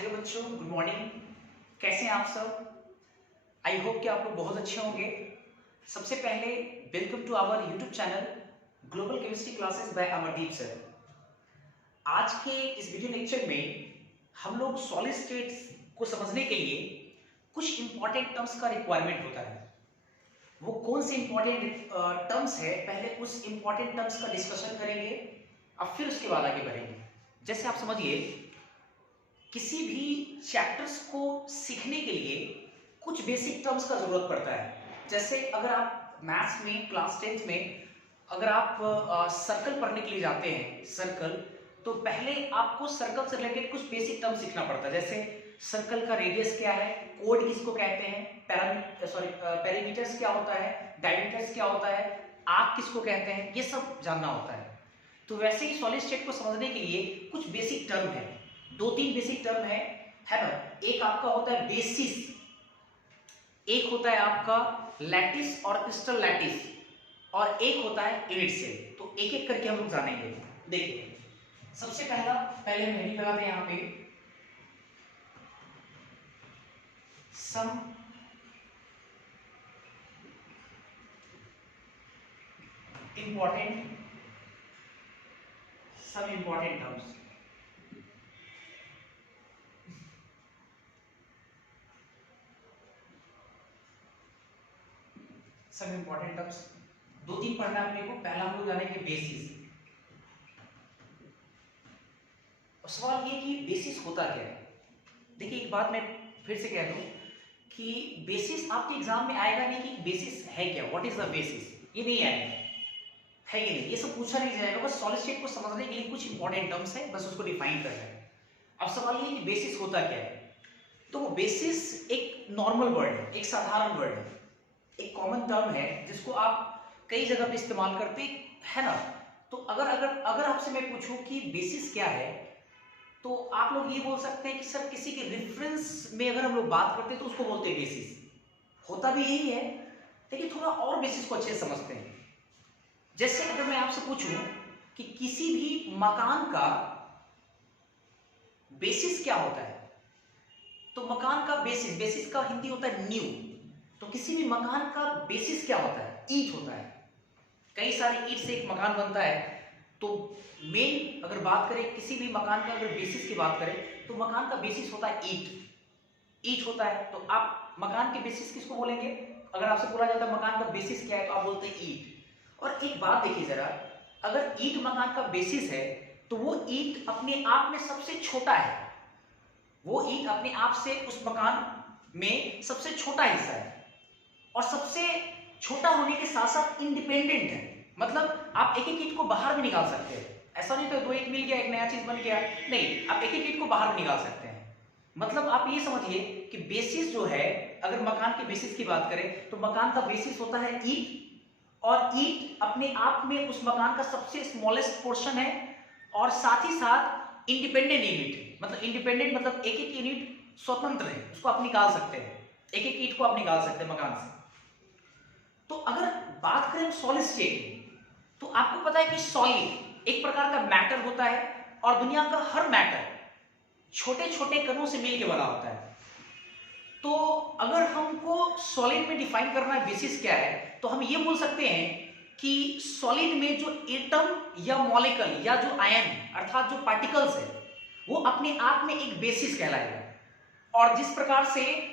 Hello बच्चों, good morning. कैसे हैं आप सब? आई होप कि आप लोग बहुत अच्छे होंगे। सबसे पहले welcome to our YouTube channel global chemistry classes by Amardeep sir. आज के इस वीडियो लेक्चर में हम लोग सॉलिड स्टेट्स को समझने के लिए कुछ इंपॉर्टेंट टर्म्स का रिक्वायरमेंट होता है। वो कौन से इंपॉर्टेंट टर्म्स है, पहले उस इंपॉर्टेंट टर्म्स का डिस्कशन करेंगे और फिर उसके बाद आगे बढ़ेंगे। जैसे आप समझिए, किसी भी चैप्टर्स को सीखने के लिए कुछ बेसिक टर्म्स का जरूरत पड़ता है। जैसे अगर आप मैथ्स में क्लास 10th में अगर आप सर्कल पढ़ने के लिए जाते हैं, सर्कल, तो पहले आपको सर्कल से रिलेटेड कुछ बेसिक टर्म सीखना पड़ता है। जैसे सर्कल का रेडियस क्या है, कोड किसको कहते हैं, पेरीमीटर्स क्या होता है, डायमीटर्स क्या होता है, आर्क किसको कहते हैं, ये सब जानना होता है। तो वैसे ही सॉलिड स्टेट को समझने के लिए कुछ बेसिक टर्म है, दो तीन बेसिक टर्म है ना। एक आपका होता है बेसिस, एक होता है आपका लैटिस और क्रिस्टल लैटिस, और एक होता है यूनिट सेल। तो एक एक करके हम लोग जानेंगे। देखिए, सबसे पहले हम हेडिंग लगाते हैं यहाँ पे सम इंपॉर्टेंट टर्म्स। सब इंपॉर्टेंट टर्म्स दो तीन पढ़ना अपने को। पहला हम लोग जानेंगे बेसिस। और सवाल ये कि बेसिस होता क्या है। देखिए, एक बात मैं फिर से कह दूं कि बेसिस आपके एग्जाम में आएगा नहीं कि बेसिस है क्या, व्हाट इज द बेसिस, ये नहीं आएगा, है कि नहीं, ये सब पूछा नहीं जाएगा। बस सॉलिड स्टेट को समझने के लिए कुछ इंपॉर्टेंट टर्म्स है, बस उसको डिफाइन करना है। अब सवाल ये कि बेसिस होता क्या है। तो वो बेसिस एक नॉर्मल वर्ड है, एक साधारण वर्ड है, एक कॉमन टर्म है जिसको आप कई जगह पे इस्तेमाल करते है ना। तो अगर अगर अगर आपसे मैं पूछूं कि बेसिस क्या है, तो आप लोग ये बोल सकते हैं कि सर किसी के रेफरेंस में अगर हम लोग बात करते हैं तो उसको बोलते हैं बेसिस। होता भी यही है, लेकिन थोड़ा और बेसिस को अच्छे से समझते हैं। जैसे अगर मैं आपसे पूछूं कि किसी भी मकान का बेसिस क्या होता है, तो मकान का बेसिस का हिंदी होता है नींव। तो किसी भी मकान का बेसिस क्या होता है, ईंट होता है। कई सारे ईंट से एक मकान बनता है। तो मेन अगर बात करें किसी भी मकान का, अगर बेसिस की बात करें, तो मकान का बेसिस होता है ईंट होता है। तो आप मकान के बेसिस किसको बोलेंगे? अगर आपसे बोला जाता है मकान का बेसिस क्या है, तो आप बोलते हैं ईंट। और एक बात देखिए जरा, अगर ईंट मकान का बेसिस है तो वो ईंट अपने आप में सबसे छोटा है। वो ईंट अपने आप से उस मकान में सबसे छोटा हिस्सा है, और सबसे छोटा होने के साथ साथ इंडिपेंडेंट है। मतलब आप एक एक ईंट को बाहर भी निकाल सकते हैं। ऐसा नहीं तो दो ईंट मिल गया एक नया चीज बन गया, नहीं, आप एक एक ईंट को बाहर भी निकाल सकते हैं। मतलब आप ये समझिए कि बेसिस जो है, अगर मकान के बेसिस की बात करें तो मकान का बेसिस होता है ईंट, और ईंट अपने आप में उस मकान का सबसे स्मॉलेस्ट पोर्शन है, और साथ ही साथ इंडिपेंडेंट यूनिट। मतलब इंडिपेंडेंट मतलब एक एक यूनिट स्वतंत्र है, उसको आप निकाल सकते हैं, एक एक ईंट को आप निकाल सकते हैं मकान से। तो अगर बात करें सॉलिड स्टेट की, तो आपको पता है कि सॉलिड एक प्रकार का मैटर होता है, और दुनिया का हर मैटर छोटे छोटे कणों से मिलकर बना होता है। तो अगर हमको सॉलिड में डिफाइन करना है बेसिस क्या है, तो हम ये बोल सकते हैं कि सॉलिड में जो एटम या मॉलिक्यूल या जो आयन अर्थात जो पार्टिकल्स है, वो अपने आप में एक बेसिस कहलाएगा। और जिस प्रकार से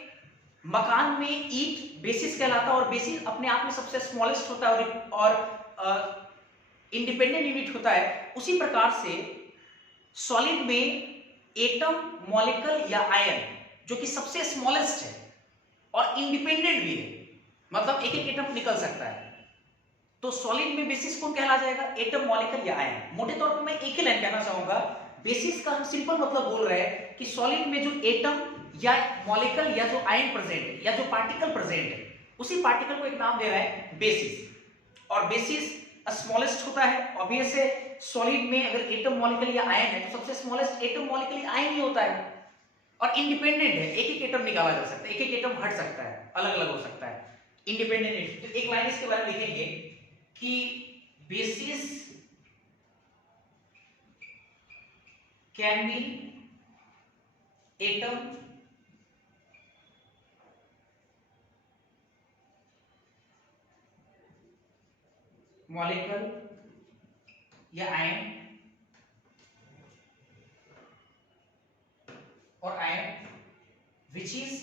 मकान में ईंट बेसिस कहलाता है, और बेसिस अपने आप में सबसे स्मॉलेस्ट होता है और इंडिपेंडेंट यूनिट होता है, उसी प्रकार से सॉलिड में एटम, मॉलिक्यूल या आयन जो कि सबसे स्मॉलेस्ट है और इंडिपेंडेंट भी है, मतलब एक एक एटम निकल सकता है। तो सॉलिड में बेसिस कौन कहला जाएगा? एटम, मॉलिक्यूल या आयन। मोटे तौर पर मैं एक ही लाइन कहना चाहूंगा, बेसिस का हम सिंपल मतलब बोल रहे हैं कि सॉलिड में जो एटम या मॉलिक्यूल या जो आयन प्रेजेंट है या जो पार्टिकल प्रेजेंट है, उसी पार्टिकल को एक नाम दे रहा है बेसिस। और बेसिस स्मॉलेस्ट होता है। ऑब्वियस है, सॉलिड में अगर एटम, मॉलिक्यूल या आयन है तो सबसे स्मॉलेस्ट एटम, मॉलिक्यूल या आयन ही होता है, और इंडिपेंडेंट है, एक एक एटम निकाला जा सकता है, एक एक एटम हट सकता है, अलग अलग हो सकता है, इंडिपेंडेंट। तो एक लाइन इसके बारे में लिखेंगे कि basis can be atom, molecule या आयन और आयन विच इज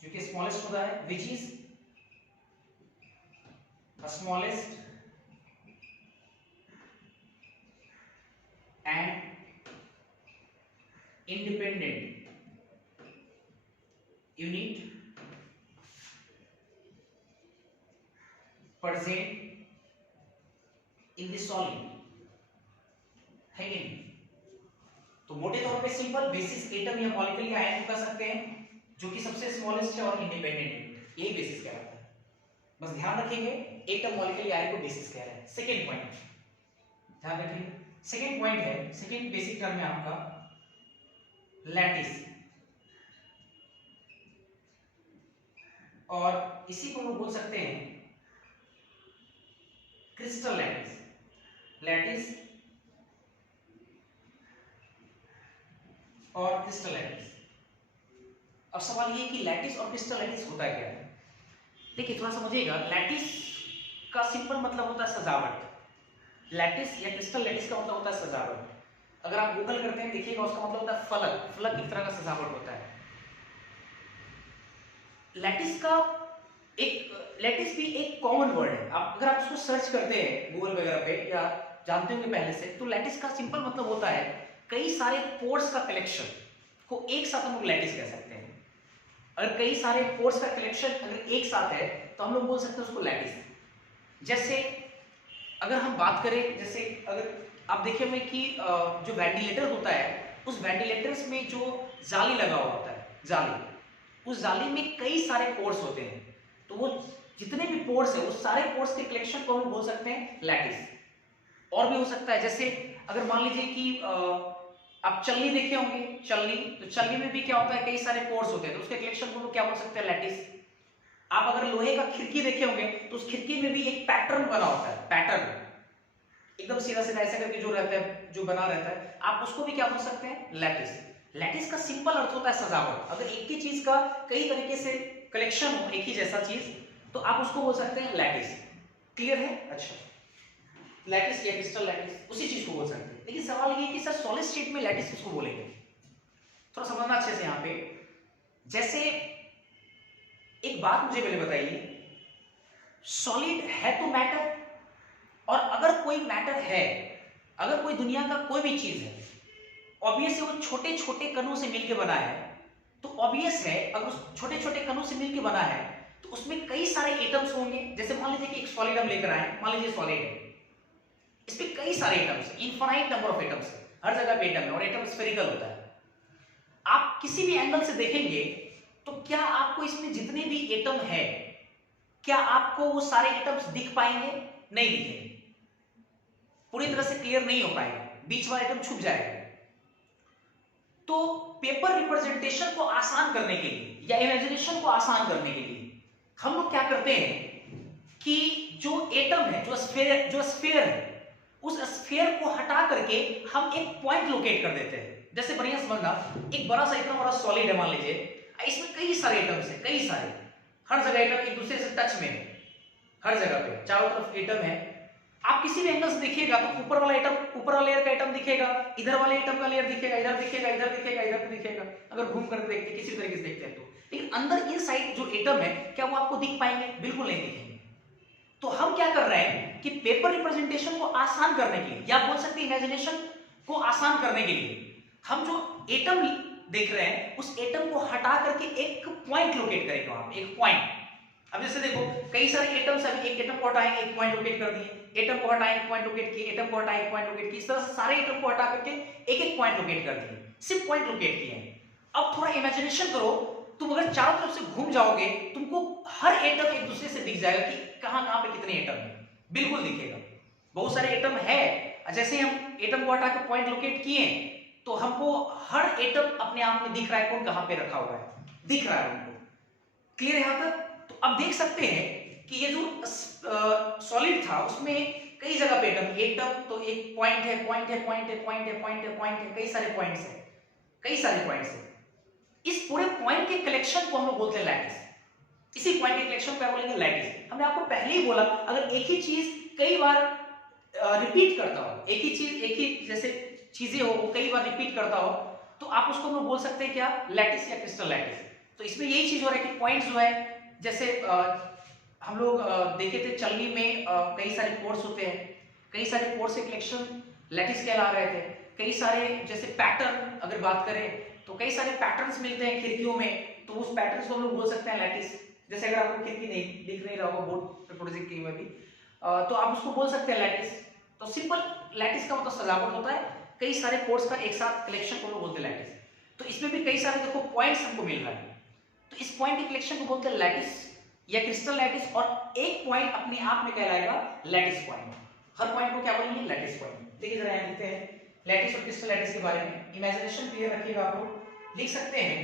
जो कि स्मॉलेस्ट होता है, which is smallest and independent unit present in the solid, है कि नहीं? तो मोटे तौर पे सिंपल बेसिस एटम या मॉलिक्यूल या आयन को कह सकते हैं जो कि सबसे स्मॉलेस्ट है और इंडिपेंडेंट है, यही बेसिस कहलाता है। बस ध्यान रखेंगे एटम, मॉलिक्यूल या आयन को बेसिस कह रहे हैं। सेकंड पॉइंट ध्यान रखिए, सेकंड पॉइंट है, सेकंड बेसिक टर्म है आपका लैटिस, और इसी को हम बोल सकते हैं क्रिस्टल लैटिस। लैटिस और क्रिस्टल लैटिस। अब सवाल ये कि लैटिस और क्रिस्टल लैटिस होता है क्या? देखिए थोड़ा समझिएगा, लैटिस का सिंपल मतलब होता है सजावट। लैटिस या क्रिस्टल लैटिस का मतलब होता है सजावट। अगर आप गूगल करते हैं देखिएगा उसका मतलब होता है फलक, फलक एक तरह का सजावट होता है। लैटिस का लैटिस भी एक कॉमन वर्ड है। आप अगर आप उसको सर्च करते हैं गूगल वगैरह पे या जानते होंगे पहले से, तो लैटिस का सिंपल मतलब होता है कई सारे पोर्स का कलेक्शन को एक साथ हम लोग लैटिस कह सकते हैं। अगर कई सारे पोर्स का कलेक्शन अगर एक साथ है तो हम लोग बोल सकते हैं उसको लैटिस। जैसे अगर हम बात करें, जैसे अगर आप देखे होंगे कि जो वेंटिलेटर होता है उस वेंटिलेटर्स में जो जाली लगा हुआ होता है, जाली, उस जाली में कई सारे पोर्स होते हैं, तो वो जितने भी पोर्स है उस सारे पोर्स के कलेक्शन को हम बोल सकते हैं लैटिस। और भी हो सकता है, जैसे अगर मान लीजिए कि आप चलनी देखे होंगे, चलनी, तो चलनी में भी क्या होता है कई सारे पोर्स होते हैं, तो उसके कलेक्शन को क्या बोल सकते हैं लैटिस। आप अगर लोहे का खिड़की देखे होंगे तो उस खिड़की में भी एक पैटर्न बना होता है, पैटर्न एकदम सीधा सीधा ऐसा करके जो रहता है, जो बना रहता है, आप उसको भी क्या बोल सकते हैं लैटिस। लैटिस का सिंपल अर्थ होता है सजावट। अगर एक ही चीज का कई तरीके से कलेक्शन हो, एक ही जैसा चीज, तो आप उसको बोल सकते हैं लैटिस। क्लियर है? अच्छा, लैटिस या क्रिस्टल लैटिस उसी चीज को बोल सकते हैं। लेकिन सवाल ये कि सर सॉलिड स्टेट में लैटिस किसको बोलेंगे? थोड़ा समझना अच्छे से यहाँ पे। जैसे एक बात मुझे पहले बताइए, सॉलिड है तो मैटर, और अगर कोई मैटर है, अगर कोई दुनिया का कोई भी चीज है, ऑब्वियस है वो छोटे छोटे कणों से मिलकर बना है, तो ऑब्वियस है अगर उस छोटे छोटे कणों से मिलकर बना है तो उसमें कई सारे एटम्स होंगे। जैसे मान लीजिए कि एक सॉलिड हम लेकर आए, मान लीजिए सॉलिड है, इसमें कई सारे एटम्स हैं, इनफाइनाइट नंबर ऑफ एटम्स है, हर जगह पे एटम है और एटम स्फेरिकल होता है। आप किसी भी एंगल से देखेंगे तो क्या आपको इसमें जितने भी एटम है, क्या आपको वो सारे एटम्स दिख पाएंगे? नहीं दिखेंगे, पूरी तरह से क्लियर नहीं हो पाएगा, बीच वाला एटम छुप जाएगा। तो पेपर रिप्रेजेंटेशन को आसान करने के लिए या इमेजिनेशन को आसान करने के लिए हम लोग क्या करते हैं कि जो एटम है, जो स्फीयर है, उस स्फीयर को हटा करके हम एक पॉइंट लोकेट कर देते हैं। जैसे बढ़िया समझना, एक बड़ा सा इतना बड़ा सॉलिड है मान लीजिए, इसमें कई सारे एटम्स हैं, कई सारे, हर जगह एटम एक दूसरे से टच में है, हर जगह पे चारों तरफ एटम है। आप किसी भी एंगल से देखिएगा तो ऊपर वाला एटम, ऊपर वाला लेयर का एटम दिखेगा, इधर वाले एटम का लेयर दिखेगा, इधर दिखेगा, इधर दिखेगा, इधर भी दिखेगा, अगर घूम कर देखते किसी तरीके से देखते हैं तो। लेकिन अंदर इनसाइड जो एटम है, क्या वो आपको दिख पाएंगे? बिल्कुल नहीं दिखेंगे। तो हम क्या कर रहे हैं कि पेपर रिप्रेजेंटेशन को आसान करने के लिए, या बोल सकते हैं इमेजिनेशन को आसान करने के लिए, हम जो एटम देख रहे हैं उस एटम को हटा करके एक पॉइंट लोकेट करेंगे वहां पे, एक पॉइंट। अब जैसे देखो कई सारे एटम्स हैं, एक एटम को हटाएंगे एक पॉइंट लोकेट कर दिए, एटम को हटाएं एक पॉइंट लोकेट किए, एटम को हटाएं एक पॉइंट लोकेट किए, इस तरह से सारे एटम को हटा करके एक एक पॉइंट लोकेट कर दिए, सिर्फ पॉइंट लोकेट किए हैं। अब थोड़ा इमेजिनेशन करो, तुम अगर चारों तरफ से घूम जाओगे तुमको हर एटम एक दूसरे से दिख जाएगा कि कहां कहां पे कितने एटम है, बिल्कुल दिखेगा। बहुत सारे एटम है, जैसे हम एटम को हटा के पॉइंट लोकेट किए तो हमको हर एटम अपने आप में दिख रहा है, कौन कहां पे रखा हुआ है, दिख रहा है हमको। क्लियर है यहां तक? तो अब देख सकते हैं कि ये जो सॉलिड था उसमें कई जगह पे एटम तो एक पॉइंट है, पॉइंट है, पॉइंट है, पॉइंट है, पॉइंट है, पॉइंट है, कई सारे पॉइंट्स है, कई सारे पॉइंट्स है। इस पूरे पॉइंट के कलेक्शन को हम लोग बोलते हैं लैटिस। इसी पॉइंट के कलेक्शन को क्या बोलेंगे? लैटिस। हमने आपको पहले ही बोला, अगर एक ही चीज कई बार रिपीट करता हो, एक ही चीज, एक ही जैसे चीजें हो वो कई बार रिपीट करता हो, तो आप उसको हम बोल सकते हैं क्या? लैटिस या क्रिस्टल लैटिस। तो इसमें यही चीज हो रहा है कि पॉइंट्स जो है, जैसे हम लोग देखे थे चलनी में कई सारे पोर्स होते हैं, कई सारे पोर्स के कलेक्शन लैटिस कहला रहे थे। कई सारे जैसे पैटर्न अगर बात करें तो कई सारे पैटर्न्स मिलते हैं खिड़कियों में, तो उस पैटर्न्स को हम लोग बोल सकते हैं लैटिस। जैसे अगर आपको खिड़की नहीं दिख नहीं रहा होगा बोर्ड पे प्रोजेक्ट में भी, तो आप उसको बोल सकते हैं लैटिस। तो सिंपल लैटिस का मतलब सजावट होता है, कई सारे पोर्स का एक साथ कलेक्शन को लोग बोलते हैं लैटिस। तो इसमें भी कई सारे देखो पॉइंट्स हमको मिल रहा है, तो इस पॉइंट के कलेक्शन को बोलते हैं लैटिस या क्रिस्टल लैटिस। और एक पॉइंट अपने आप में कहलाएगा लैटिस पॉइंट। हर पॉइंट को क्या बोलेंगे? Lattice point. देखिए जरा यहां लिखते हैं लैटिस और क्रिस्टल लैटिस के बारे में, इमेजिनेशन क्लियर रखिएगा। आप लोग लिख सकते हैं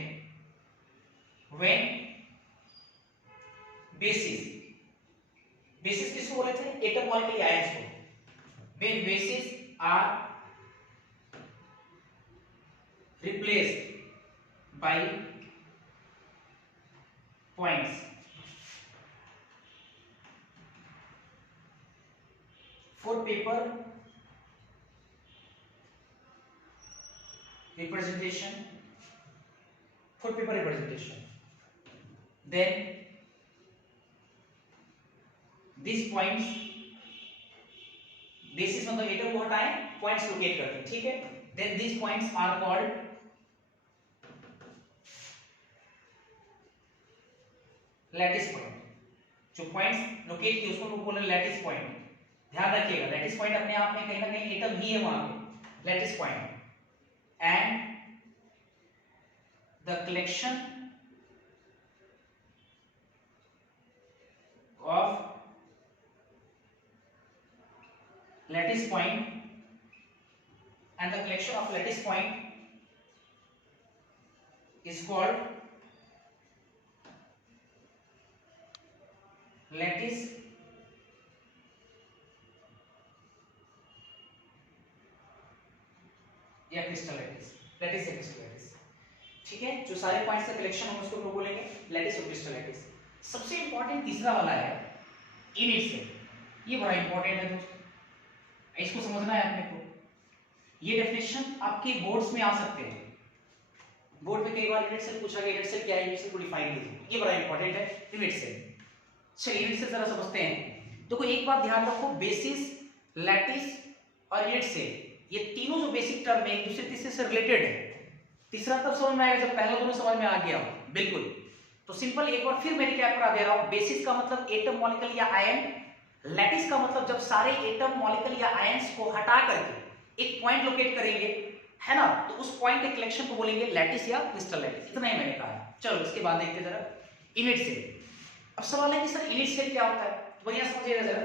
व्हेन बेसिस, बेसिस किसको बोले थे? एटम मॉलिक्यूल आयंस को। When basis are replaced by points, for paper representation, for paper representation, then these points, basis मतलब एटम को हटाएं, पॉइंट्स लोकेट करते हैं, ठीक है। Then these points are called lattice point. जो पॉइंट्स लोकेट किए उसको हम बोल रहे हैं लैटिस पॉइंट। ध्यान रखिएगा लैटिस पॉइंट अपने आप में कहीं ना कहीं एटम ही है वहां पे, lattice point. And the collection of lattice point and the collection of lattice point is called lattice या क्रिस्टल लैटिस, लैटिस या क्रिस्टल लैटिस, ठीक है। जो सारे पॉइंट्स का कलेक्शन हम उसको बोलेंगे लैटिस और क्रिस्टल लैटिस। सबसे इंपॉर्टेंट तीसरा वाला है यूनिट सेल। ये बड़ा इंपॉर्टेंट है दोस्तों, इसको समझना है अपने को। ये डेफिनेशन आपके बोर्ड्स में आ सकते हैं, बोर्ड पे कई बार यूनिट सेल पूछा गया, यूनिट सेल क्या है, यूनिट सेल को डिफाइन कीजिए, ये बड़ा इंपॉर्टेंट है यूनिट सेल। चलिए यूनिट सेल जरा समझते हैं। देखो एक बात ध्यान रखो, बेसिस, लैटिस और यूनिट सेल, ये तीनों जो बेसिक टर्म है एक दूसरे तीसरे से रिलेटेड है। तीसरा तब समझ में आएगा जब पहला दोनों समझ में आ गया हो, बिल्कुल। तो सिंपल एक बार फिर मेरे क्या करा दे रहा हूं, बेसिस का मतलब एटम मॉलिक्यूल या आयन, लैटिस का मतलब जब सारे एटम मॉलिक्यूल या आयंस को हटा करके एक पॉइंट लोकेट करेंगे, है ना, तो उस पॉइंट के कलेक्शन को बोलेंगे लैटिस या क्रिस्टल लैटिस। इतना ही मैंने कहा। चलो इसके बाद देखते जरा यूनिट सेल। अब सवाल है कि सर यूनिट सेल क्या होता है, तो बढ़िया समझिएगा जरा।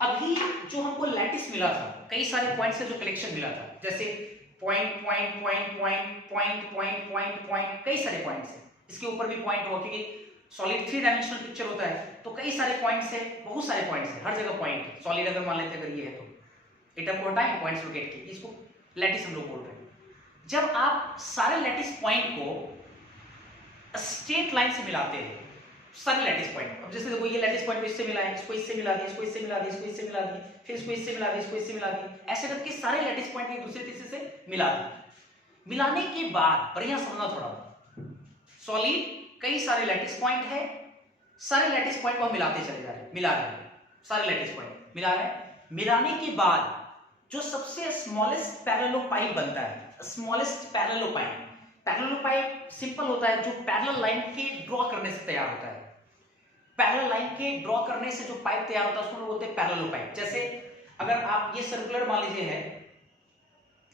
अभी जो हमको लैटिस मिला था, कई सारे पॉइंट से जो कलेक्शन मिला था, जैसे point point point point point point point point, कई सारे पॉइंट्स हैं, इसके ऊपर भी पॉइंट हो, क्योंकि सॉलिड 3 डायमेंशनल पिक्चर होता है, तो कई सारे पॉइंट्स है, बहुत सारे पॉइंट्स है, हर जगह पॉइंट है। सॉलिड अगर मान लेते अगर ये है तो एटम को हटाएं, पॉइंट्स लोकेट किए, इसको लैटिस हम लोग बोल रहे हैं। जब आप सारे लैटिस पॉइंट को स्ट्रेट लाइन से मिलाते हैं, सारे लैटिस पॉइंट, अब जैसे देखो ये लैटिस पॉइंट को इससे मिलाएं, इसको इससे मिला दिए, इसको इससे मिला दिए, इसको इससे मिला दिए, फिर इसको इससे मिला दिए, इसको इससे मिला दिए, ऐसे करके सारे लैटिस पॉइंट एक दूसरे तीसरे से मिला दिए। मिलाने के बाद बढ़िया समझना थोड़ा, सॉलिड कई सारे लैटिस पॉइंट है, सारे लैटिस पॉइंट को हम मिलाते चले जा रहे हैं, मिला रहे हैं, सारे लैटिस पॉइंट मिला रहे हैं। मिलाने के बाद जो सबसे स्मॉलेस्ट पैरेललोपाइड बनता है, स्मॉलेस्ट पैरेललोपाइड, पैरेललोपाइड सिंपल होता है जो पैरेलल लाइन के ड्रॉ करने से तैयार होता है। पैरेलल लाइन के ड्रॉ करने से जो पाइप तैयार होता है उसको बोलते हैं पैरेललोपाइड। जैसे अगर आप ये सर्कुलर मान लीजिए है,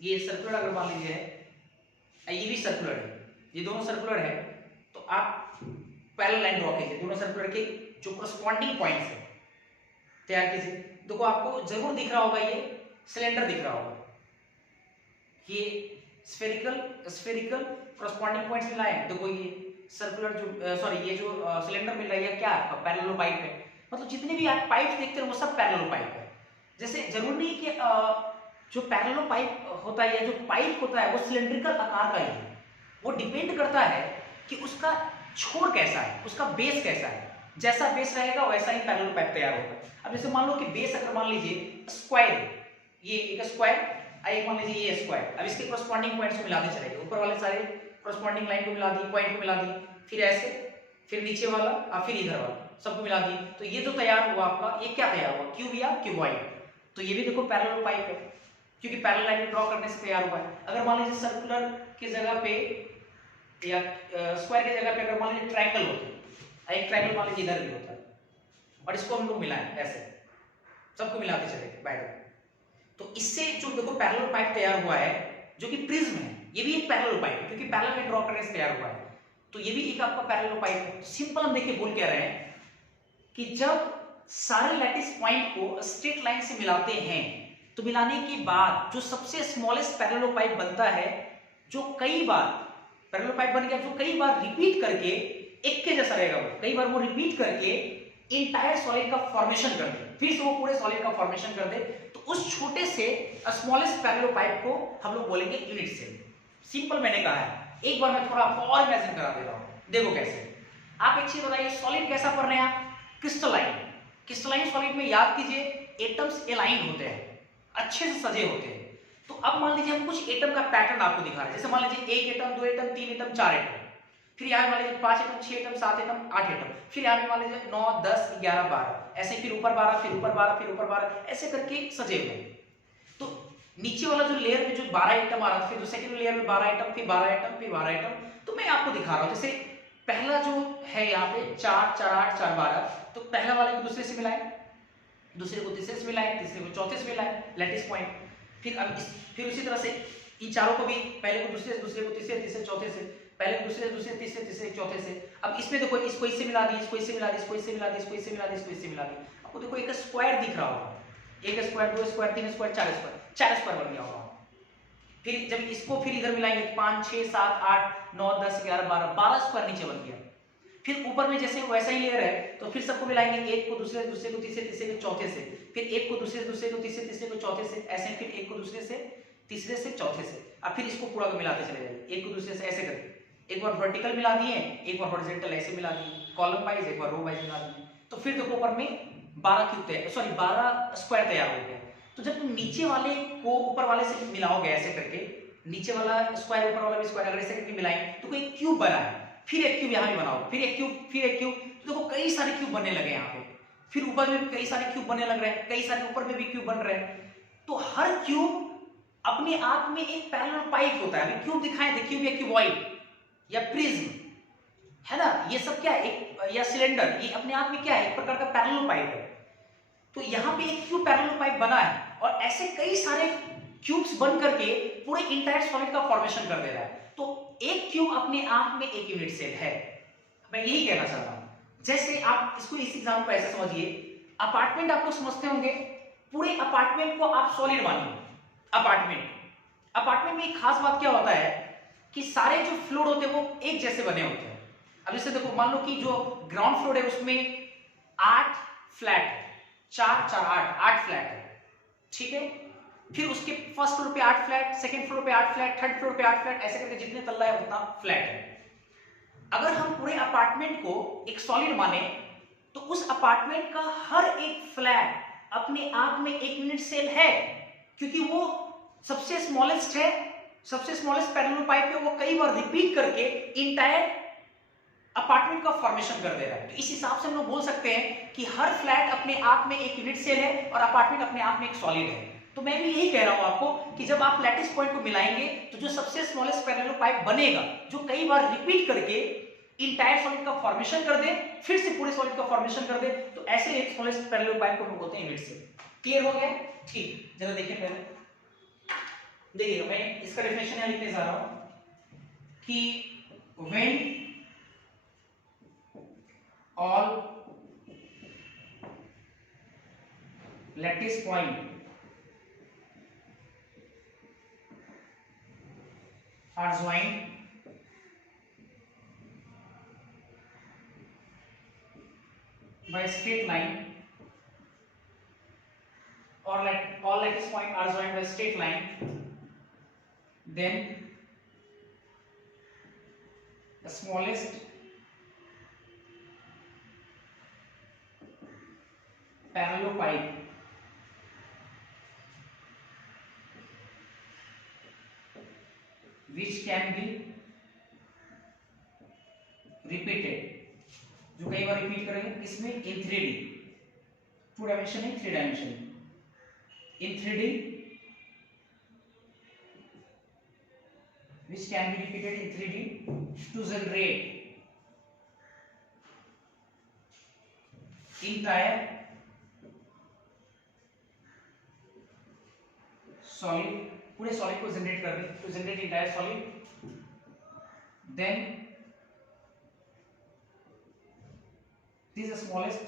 ये सर्कुलर अगर मान लीजिए है, ये भी सर्कुलर है, ये दोनों सर्कुलर है, तो आप पैरेलल लाइन ड्रॉ कीजिए, दोनों सर्कुलर के जो करस्पॉन्डिंग पॉइंट्स है तैयार कीजिए। देखो आपको जरूर दिख रहा होगा, ये सिलेंडर दिख रहा होगा, ये स्फेरिकल स्फेरिकल करस्पॉन्डिंग पॉइंट्स मिलाए हैं। देखो ये सर्कुलर जो सॉरी ये जो सिलेंडर मिल रहा है क्या आपका पैरेलल पाइप है, मतलब जितने भी आप पाइप देखते हैं वो सब पैरेलल पाइप है। जैसे जरूरी नहीं कि जो पैरेलल पाइप होता है या जो पाइप होता है वो सिलेंड्रिकल आकार का ही है, वो डिपेंड करता है कि उसका छोर कैसा है, उसका बेस कैसा है। जैसा बेस रहेगा वैसा ही पैरेलल पाइप तैयार होगा। अब जैसे मान लो कि बेस अगर मान लीजिए स्क्वायर है, ये एक स्क्वायर, एक मान लीजिए ये स्क्वायर, अब इसके कॉरस्पॉन्डिंग पॉइंट्स को मिलाते चलेंगे, ऊपर वाले सारे कॉरस्पॉन्डिंग लाइन को मिला दी, पॉइंट को मिला दी, फिर ऐसे, फिर नीचे वाला और फिर इधर वाला सबको मिला दी, तो ये जो तैयार हुआ आपका, ये क्या तैयार हुआ, क्यूब या क्यूबॉइड। तो ये भी देखो पैरेलल पाइप है, क्योंकि पैरेलल लाइन ड्रॉ करने से तैयार हुआ है। अगर मान लीजिए सर्कुलर की जगह पे या स्क्वायर की जगह पे अगर मान लीजिए ट्रायंगल होता है, एक ट्रायंगल मान लीजिए इधर भी होता है और इसको हम लोग मिलाएं ऐसे, सबको मिलाते चले बाय द, तो इससे जो देखो पैरेलल पाइप तैयार हुआ है जो कि प्रिज्म है, ये भी एक पैरेलल पाइप है क्योंकि पैरेलल में ड्रॉ करने से तैयार हुआ है, तो ये भी एक आपका पैरेलल पाइप है। सिंपल हम देखिए बोल क्या रहे हैं कि जब सारे लैटिस पॉइंट को स्ट्रेट लाइन से मिलाते हैं तो मिलाने के बाद जो सबसे स्मॉलेस्ट पैरेलल पाइप बनता है, जो कई बार पैरेलल पाइप बन गया, जो कई बार रिपीट करके एक के जैसा रहेगा, वो कई बार वो रिपीट करके इंटायर सॉलिड का फॉर्मेशन कर दे, फिर से वो पूरे सॉलिड का फॉर्मेशन कर दे, तो उस छोटे से स्मॉलेस्ट पैरेलल पाइप को हम लोग बोलेंगे यूनिट सेल। सिंपल मैंने कहा है, एक बार मैं थोड़ा आपको और इमेजिन करा दे रहा हूं, देखो कैसे। आप एक चीज बताइए, सॉलिड कैसा पढ़ रहे हैं आप, क्रिस्टलाइन। क्रिस्टलाइन सॉलिड में याद कीजिए एटम्स अलाइंड होते हैं, अच्छे से सजे होते हैं। तो अब मान लीजिए हम कुछ एटम का पैटर्न आपको दिखा रहे हैं, जैसे मान लीजिए एक एटम, दो एटम, तीन एटम, चार एटम, फिर यहाँ मान लीजिए 5 एटम, 6 एटम, 7 एटम, 8 एटम, फिर यहाँ पे मान लीजिए 9, 10, 11, 12, ऐसे फिर ऊपर 12, फिर ऊपर 12, फिर ऊपर 12, ऐसे करके सजे हुए। तो नीचे वाला जो लेयर में जो 12 एटम आ रहा था, फिर जो सेकंड लेयर में 12 एटम, फिर 12 एटम, फिर 12 एटम, तो मैं आपको दिखा रहा हूँ। जैसे पहला जो है यहाँ पे 4, 4, 8, 4, 12, तो पहला वाले को दूसरे से मिलाएं, दूसरे को तीसरे से मिलाएं, तीसरे को चौथे से मिलाएं, लैटिस पॉइंट। फिर अब फिर उसी तरह से इन चारों को भी पहले को दूसरे, दूसरे को तीसरे, तीसरे चौथे से, पहले दूसरे, दूसरे तीसरे, तीसरे चौथे से। अब इसमें देखो इसको इससे मिला दी, इसको इससे मिला दी, इसको इससे मिला दी, इसको इससे मिला दी, इसको इससे मिला दी, आपको देखो एक स्क्वायर दिख रहा होगा, एक स्क्वायर, दो स्क्वायर, तीन स्क्वायर, चार स्क्वायर, चार स्क्वायर बन गया होगा। फिर जब इसको फिर इधर मिलाएंगे 5, 6, 7, 8, 9, 10, 11, 12, 12 स्क्वायर नीचे बन गया। फिर ऊपर में जैसे वैसा ही लेयर है, तो फिर सबको मिलाएंगे, एक को दूसरे, दूसरे को तीसरे, तीसरे को चौथे से, फिर एक को दूसरे, दूसरे को तीसरे, तीसरे को चौथे से, ऐसे फिर एक को दूसरे से, तीसरे से, चौथे से, अब फिर इसको पूरा को मिलाते चले जाइए, एक को दूसरे से ऐसे करके, एक बार वर्टिकल मिला दिए, एक बार हॉरिजॉन्टल ऐसे मिला दिए, कॉलम वाइज, एक बार रो वाइज मिला दिए, तो फिर देखो ऊपर में 12 क्यूब तैयार, सॉरी 12 स्क्वायर तैयार हो गया। तो जब तुम नीचे वाले को ऊपर वाले से मिलाओगे ऐसे करके, नीचे वाला स्क्वायर ऊपर वाला भी स्क्वायर अगर ऐसे करके मिलाएं तो कोई एक क्यूब बना है, फिर एक क्यूब यहाँ भी बनाओ, फिर एक क्यूब, फिर एक क्यूब, तो देखो कई सारे क्यूब बनने लगे यहाँ पे, फिर ऊपर में भी कई सारे क्यूब बनने लग रहे हैं, कई सारे ऊपर में भी क्यूब बन रहे हैं। तो हर क्यूब अपने आप में एक पैरेलल पाइप होता है। अभी क्यूब दिखाएं थे, क्यूब या क्यूबॉइड या प्रिज्म, है ना, ये सब क्या है, एक या सिलेंडर, ये अपने आप में क्या है, एक प्रकार का पैरेलल पाइप है। तो यहाँ पे एक क्यूब पैरेलल पाइप बना है और ऐसे कई सारे क्यूब्स बन करके पूरे इंटायर सॉलिड का फॉर्मेशन कर दे रहा है। तो एक क्यूब अपने आप में एक यूनिट सेल है, मैं यही कहना चाहता हूं। जैसे आप इसको इस एग्जांपल को ऐसे समझिए, अपार्टमेंट आप लोग समझते होंगे, पूरे अपार्टमेंट को आप सॉलिड मानिए। अपार्टमेंट में एक खास बात क्या होता है कि सारे जो फ्लोर होते हैं वो एक जैसे बने होते हैं। अब जैसे देखो मान लो कि जो ग्राउंड फ्लोर है उसमें 8 फ्लैट है, 4, 4, 8 फ्लैट है, ठीक है। फिर उसके फर्स्ट फ्लोर पे 8 फ्लैट, सेकंड फ्लोर पे 8 फ्लैट, थर्ड फ्लोर पे 8 फ्लैट, ऐसे करके जितने तल्ला है उतना फ्लैट है। अगर हम पूरे अपार्टमेंट को एक सॉलिड माने तो उस अपार्टमेंट का हर एक फ्लैट अपने आप में एक यूनिट सेल है, क्योंकि वो सबसे स्मॉलेस्ट है, सबसे स्मॉलेस्ट पैरेलल पाइप है, वो कई बार रिपीट करके इंटायर अपार्टमेंट का फॉर्मेशन कर दे रहा है। तो इस हिसाब से हम लोग बोल सकते हैं कि हर फ्लैट अपने आप में एक यूनिट सेल है और अपार्टमेंट अपने आप में एक सॉलिड है। तो मैं भी यही कह रहा हूं आपको कि जब आप लैटिस पॉइंट को मिलाएंगे तो जो सबसे स्मॉलेस्ट पैरेलल पाइप बनेगा, जो कई बार रिपीट करके इंटायर सॉलिड का फॉर्मेशन कर दे, फिर से पूरे सॉलिड का फॉर्मेशन कर दे, तो ऐसे एक स्मॉलेस्ट पैरेलल पाइप को हम बोलते हैं यूनिट सेल। क्लियर हो गया? ठीक, जरा देखिए पहले देखिएगा, मैं इसका डेफिनेशन यहां लिखने जा रहा हूं कि when all lattice point are joined by straight line, all lattice points are joined by straight line, then the smallest parallelepiped which can be repeated, जो कई बार रिपीट करेंगे इसमें in 3D, 2 डायमेंशन है 3 dimension, in 3D which can be repeated in 3D to generate entire solid, पूरे solid को generate कर दे, to generate entire solid, then this is the smallest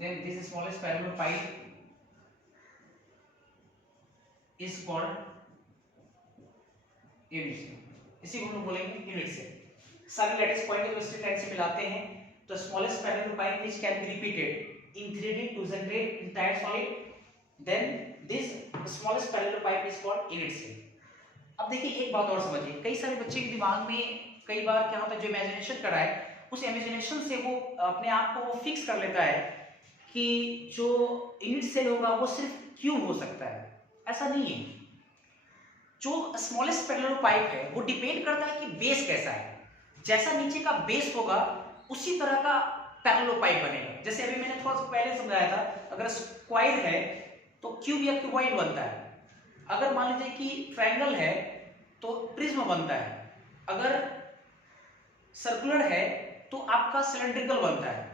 then this is smallest parallel pipe is called unit cell, इसी को हम लोग बोलेंगे unit cell. सारे lattice point को स्ट्रेट लाइन से मिलाते हैं तो smallest parallel pipe which can be repeated in 3D to generate entire solid, then this smallest parallel pipe is called unit cell. अब देखिए एक बात और समझिए, कई सारे बच्चे के दिमाग में कई बार क्या होता है, जो इमेजिनेशन करा है उस इमेजिनेशन से वो अपने आप को वो फिक्स कर लेता है कि जो यूनिट सेल होगा वो सिर्फ क्यूब हो सकता है। ऐसा नहीं है, जो स्मॉलेस्ट पैरेलल पाइप है वो डिपेंड करता है कि बेस कैसा है, जैसा नीचे का बेस होगा उसी तरह का पैरेलल पाइप बनेगा। जैसे अभी मैंने थोड़ा सा पहले समझाया था, अगर स्क्वायर है तो क्यूब या क्यूबॉइड बनता है, अगर मान लीजिए कि ट्रायंगल है तो प्रिज्म बनता है, अगर सर्कुलर है तो आपका सिलेंड्रिकल बनता है।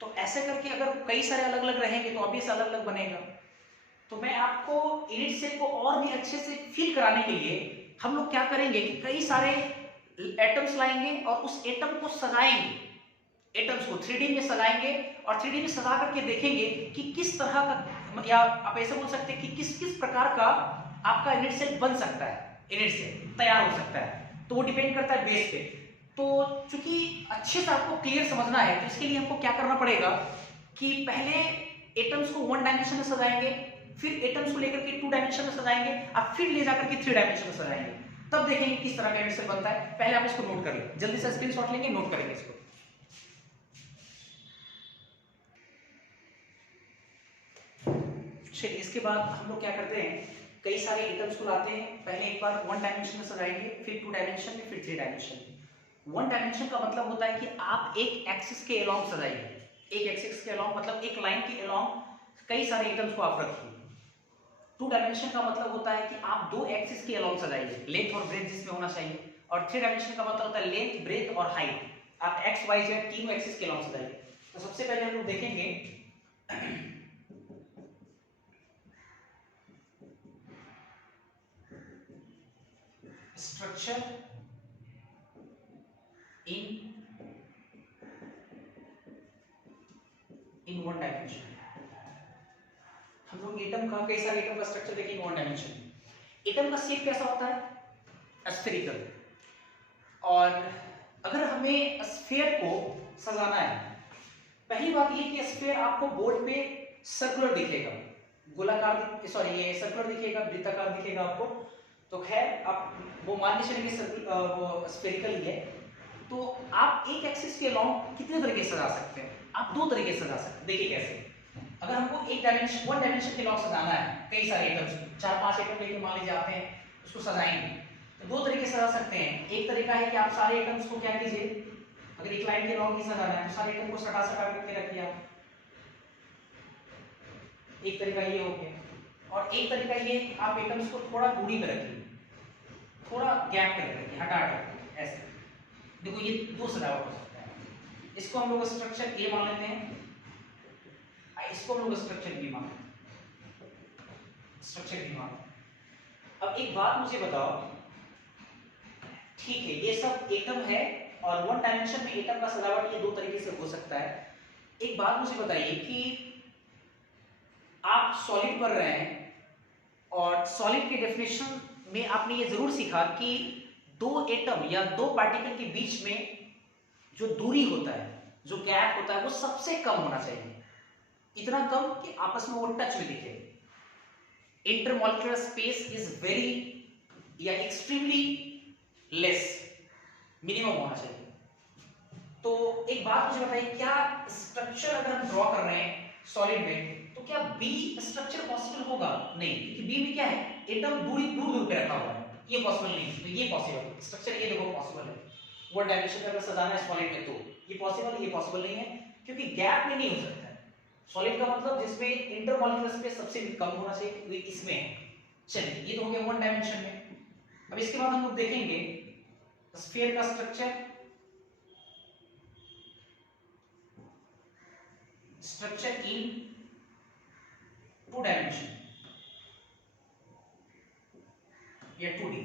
तो ऐसे करके अगर कई सारे अलग अलग रहेंगे तो ऑब्वियस अलग अलग बनेगा। तो मैं आपको यूनिट सेल को और भी अच्छे से फील कराने के लिए हम लोग क्या करेंगे कि कई सारे एटम्स लाएंगे और उस एटम को सजाएंगे, एटम्स को 3D में सजाएंगे और 3D में सजा करके देखेंगे कि किस तरह का, या आप ऐसे बोल सकते हैं कि किस किस प्रकार का आपका यूनिट सेल बन सकता है, यूनिट सेल तैयार हो सकता है। तो वो डिपेंड करता है बेस पे। तो चूंकि अच्छे से आपको क्लियर समझना है तो इसके लिए हमको क्या करना पड़ेगा कि पहले एटम्स को 1 डायमेंशन में सजाएंगे, फिर एटम्स को लेकर के 2 डायमेंशन में सजाएंगे और फिर ले जाकर के 3 डायमेंशन में सजाएंगे, तब देखेंगे किस तरह का यूनिट सेल बनता है। पहले आप इसको नोट कर लें, जल्दी से स्क्रीनशॉट लेंगे, नोट करेंगे इसको। चलिए इसके बाद हम लोग क्या करते हैं, कई सारे एटम्स को लाते हैं, पहले एक बार 1 डायमेंशन में सजाएंगे, फिर 2 डायमेंशन में, फिर 3 डायमेंशन। 1 डायमेंशन का मतलब होता है कि आप एक एक्सिस के अलोंग सजाइए, एक एक्सिस के अलोंग मतलब एक लाइन के अलोंग कई सारे एटम्स को आप रखिए। 2 डायमेंशन का मतलब होता है कि आप 2 एक्सिस के अलोंग सजाइए, लेंथ और ब्रेथ जिसमें होना चाहिए। और 3 डायमेंशन का मतलब होता है लेंथ, ब्रेथ और हाइट, आप एक्स वाई जेड तीनों एक्सिस के अलोंग सजाइए। तो सबसे पहले हम लोग देखेंगे स्ट्रक्चर इन 1 डायमेंशन। हम लोग एटम का, कई सारे एटम का स्ट्रक्चर देखेंगे 1 डायमेंशन। एटम का शेप कैसा होता है, स्फेरिकल। और अगर हमें स्फीयर को सजाना है, पहली बात ये कि स्फीयर आपको बोर्ड पे सर्कुलर दिखेगा, गोलाकार, सॉरी ये सर्कुलर दिखेगा, वृत्ताकार दिखेगा आपको। तो खैर आप वो मान के चलिए वो स्फेरिकल ही है। तो आप एक एक्सिस के अलोंग कितने तरीके से सजा सकते हैं, आप 2 तरीके से सजा सकते हैं। देखिए कैसे, अगर हमको 1 डायमेंशन के अलोंग सजाना है, कई सारे एटम्स 4-5 एटम लेके मान लीजिए आते हैं, उसको सजाएंगे, तो 2 तरीके से सजा सकते हैं। एक तरीका है कि आप सारे एटम्स को क्या कीजिए, अगर एक लाइन के अलोंग ही सजाना है तो सारे एटम को सटा करके रखिए आप, एक तरीका ये हो गया। और एक तरीका ये आप एटम्स को थोड़ा दूरी पे रखिए, थोड़ा गैप करके रखिए, हटा ऐसे। देखो ये 2 सजावट हो सकता है। इसको हम लोग स्ट्रक्चर ए मान लेते हैं, इसको हम लोग स्ट्रक्चर बी मान लेते हैं, स्ट्रक्चर बी मान। अब एक बात मुझे बताओ, ठीक है ये सब एटम है और 1 डायमेंशन में एटम का सजावट ये 2 तरीके से हो सकता है। एक बात मुझे बताइए कि आप सॉलिड कर रहे हैं और सॉलिड की डेफिनेशन में आपने ये जरूर सीखा कि दो एटम या दो पार्टिकल के बीच में जो दूरी होता है, जो गैप होता है, वो सबसे कम होना चाहिए, इतना कम कि आपस में वो टच में दिखे। इंटरमॉलिक्यूलर स्पेस इज वेरी या एक्सट्रीमली लेस, मिनिमम होना चाहिए। तो एक बात मुझे बताइए, क्या स्ट्रक्चर अगर हम ड्रॉ कर रहे हैं सॉलिड में तो क्या बी स्ट्रक्चर पॉसिबल होगा? नहीं, क्योंकि बी में क्या है, एटम दूर दूर पे रखा हुआ है, ये पॉसिबल नहीं। तो ये पॉसिबल स्ट्रक्चर, ये देखो पॉसिबल है, वो डायमेंशन में अगर सजाना है सॉलिड में तो ये पॉसिबल है, ये पॉसिबल नहीं है, क्योंकि गैप में नहीं हो सकता है। सॉलिड का मतलब जिसमें इंटरमॉलिक्यूलर स्पेस सबसे कम होना चाहिए, वो इसमें है। चलिए, ये तो हो गया वन डायमेंशन में। अब इसके बाद हम लोग देखेंगे स्फीयर का structure, structure in two dimension या 2D।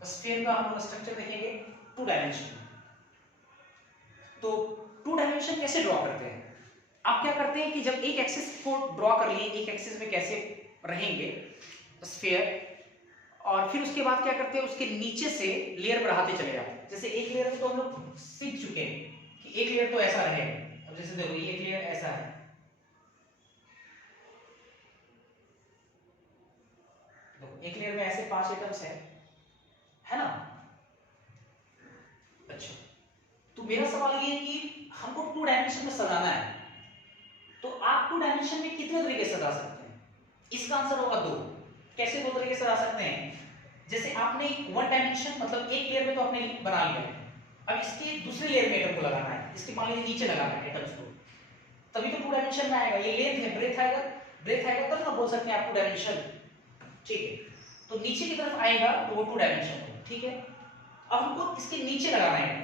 स्फीयर का हम लोग स्ट्रक्चर देखेंगे टू डायमेंशन। तो टू डायमेंशन कैसे ड्रॉ करते हैं? आप क्या करते हैं कि जब एक एक्सिस को ड्रॉ कर लिए, एक एक्सिस में कैसे रहेंगे स्फीयर, और फिर उसके बाद क्या करते हैं, उसके नीचे से लेयर बढ़ाते चले जाते हैं। जैसे एक लेयर में तो हम लोग सीख चुके हैं कि एक लेयर तो ऐसा रहे। अब जैसे देखो ये एक लेयर ऐसा है, देखो एक लेयर में ऐसे 5 एटम्स है ना। अच्छा, तो मेरा सवाल ये है कि हमको टू डायमेंशन में सजाना है, तो आप टू डायमेंशन में कितने तरीके से सजा सकते हैं? इसका आंसर होगा 2। कैसे 2 तरीके से सजा सकते हैं? जैसे आपने वन डायमेंशन मतलब एक लेयर में तो आपने बना लिया है, अब इसके दूसरे लेयर में एटम को लगाना है, इसके मान लीजिए नीचे लगाना है एटम्स को, तभी तो टू डायमेंशन में आएगा। ये लेंथ है, ब्रेथ आएगा तब ना बोल सकते हैं आप टू डायमेंशन। ठीक है, तो नीचे की तरफ आएगा तो वो टू डायमेंशन है। ठीक है, अब हमको इसके नीचे लगाना है,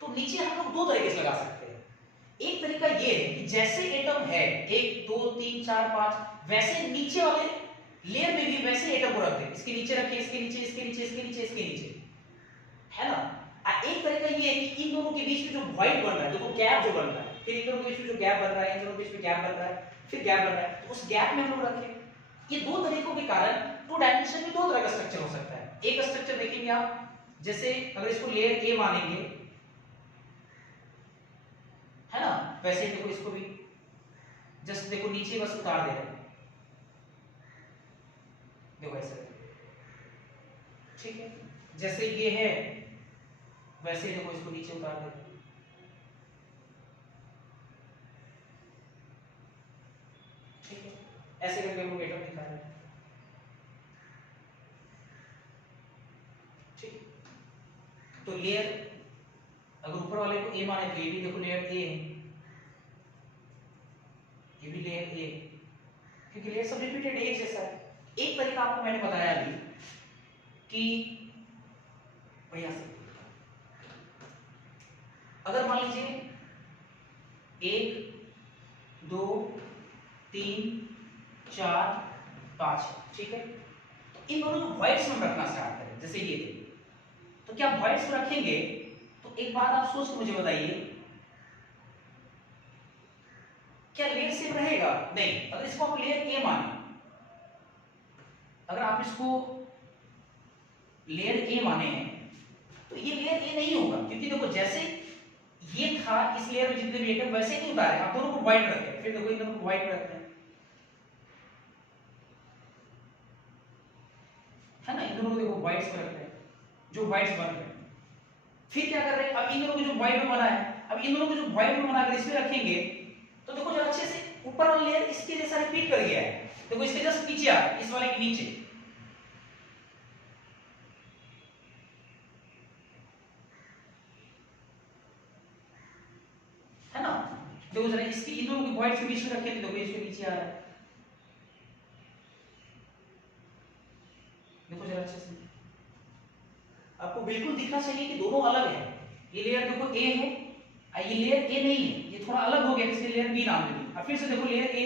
तो नीचे हम लोग 2 तरीके से लगा सकते हैं। एक तरीका ये है कि जैसे एटम है 1 2 3 4 5, वैसे नीचे वाले लेयर में भी वैसे एटम को रख दें, इसके नीचे रखें, इसके नीचे, इसके नीचे, इसके नीचे, इसके नीचे, है ना। एक तरीका ये है कि इन दोनों के बीच में जो वॉइड बन रहा है, देखो गैप जो बन रहा है, फिर इन दोनों के बीच में जो गैप बन रहा है, इन दोनों के बीच में गैप बन रहा है, फिर गैप बन रहा है, तो उस गैप में हम लोग रखें। ये 2 तरीकों के कारण टू डायमेंशन में 2 तरह का स्ट्रक्चर हो सकता है। एक स्ट्रक्चर देखेंगे आप, जैसे अगर इसको लेयर ए मानेंगे, है ना, वैसे देखो इसको भी जस्ट देखो नीचे बस उतार दे रहे हैं, देखो ऐसे। ठीक है, जैसे ये है वैसे देखो इसको नीचे उतार दे रहे हैं। ठीक है, ऐसे करके हम लोग एटम दिखा रहे हैं। ठीक, तो लेयर अगर ऊपर वाले को ए माने तो ये भी देखो लेयर ए है, ये भी लेयर ए, क्योंकि लेयर सब रिपीटेड एक जैसा है। एक तरीका आपको मैंने बताया अभी कि बढ़िया से, अगर मान लीजिए 1 2 3 4 5, ठीक है, तो इन दोनों को वॉइड्स में रखना स्टार्ट करें। जैसे ये तो क्या वॉइड्स में रखेंगे, तो एक बात आप सोच के मुझे बताइए, क्या लेयर सेम रहेगा? नहीं। अगर इसको आप लेयर ए माने, अगर आप इसको लेयर ए माने हैं तो ये लेयर ए नहीं होगा, क्योंकि देखो जैसे ये था इस लेयर में जितने भी एटम वैसे नहीं उतारे, आप दोनों को व्हाइट रखें, फिर देखो इन दोनों को व्हाइट रखते हैं, है ना, इन दोनों को देखो व्हाइट्स में रखते हैं, जो व्हाइट्स बन रहे हैं। फिर क्या कर रहे हैं, अब इन दोनों को जो व्हाइट में बना है, अब इन दोनों को जो व्हाइट में बना कर इसमें रखेंगे, तो देखो जरा अच्छे से ऊपर वाला लेयर इसके जैसा रिपीट कर गया है, देखो इसके जस्ट नीचे आ, इस वाले के नीचे, है ना। देखो जरा इसकी इन दोनों को व्हाइट के बीच में रखें तो देखो इसके नीचे आ रहा है, देखो जरा अच्छे से, आपको बिल्कुल दिखना चाहिए कि दोनों अलग है। ये लेयर देखो ए है, ये लेयर ए नहीं है, ये थोड़ा अलग हो गया, इसलिए लेयर बी नाम दे दी। अब फिर से देखो लेयर ए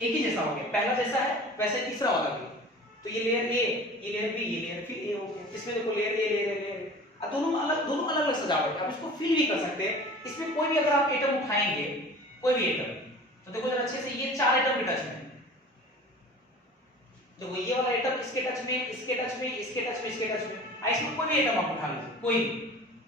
एक ही जैसा हो गया, पहला जैसा है वैसे तीसरा वाला भी, तो ये लेयर ए, ये लेयर बी, ये लेयर फिर ए हो गया। इसमें देखो लेयर ए, लेयर दोनों अलग अलग सजावट है। आप इसको फील भी कर सकते हैं, इसमें कोई भी अगर आप एटम उठाएंगे, कोई भी एटम, तो देखो जरा अच्छे से ये 4 एटम भी टच में, देखो ये वाला एटम इसके टच में, इसके टच में, इसके टच में, इसके टच में, इसमें कोई भी एटम आप उठा लीजिए, कोई भी,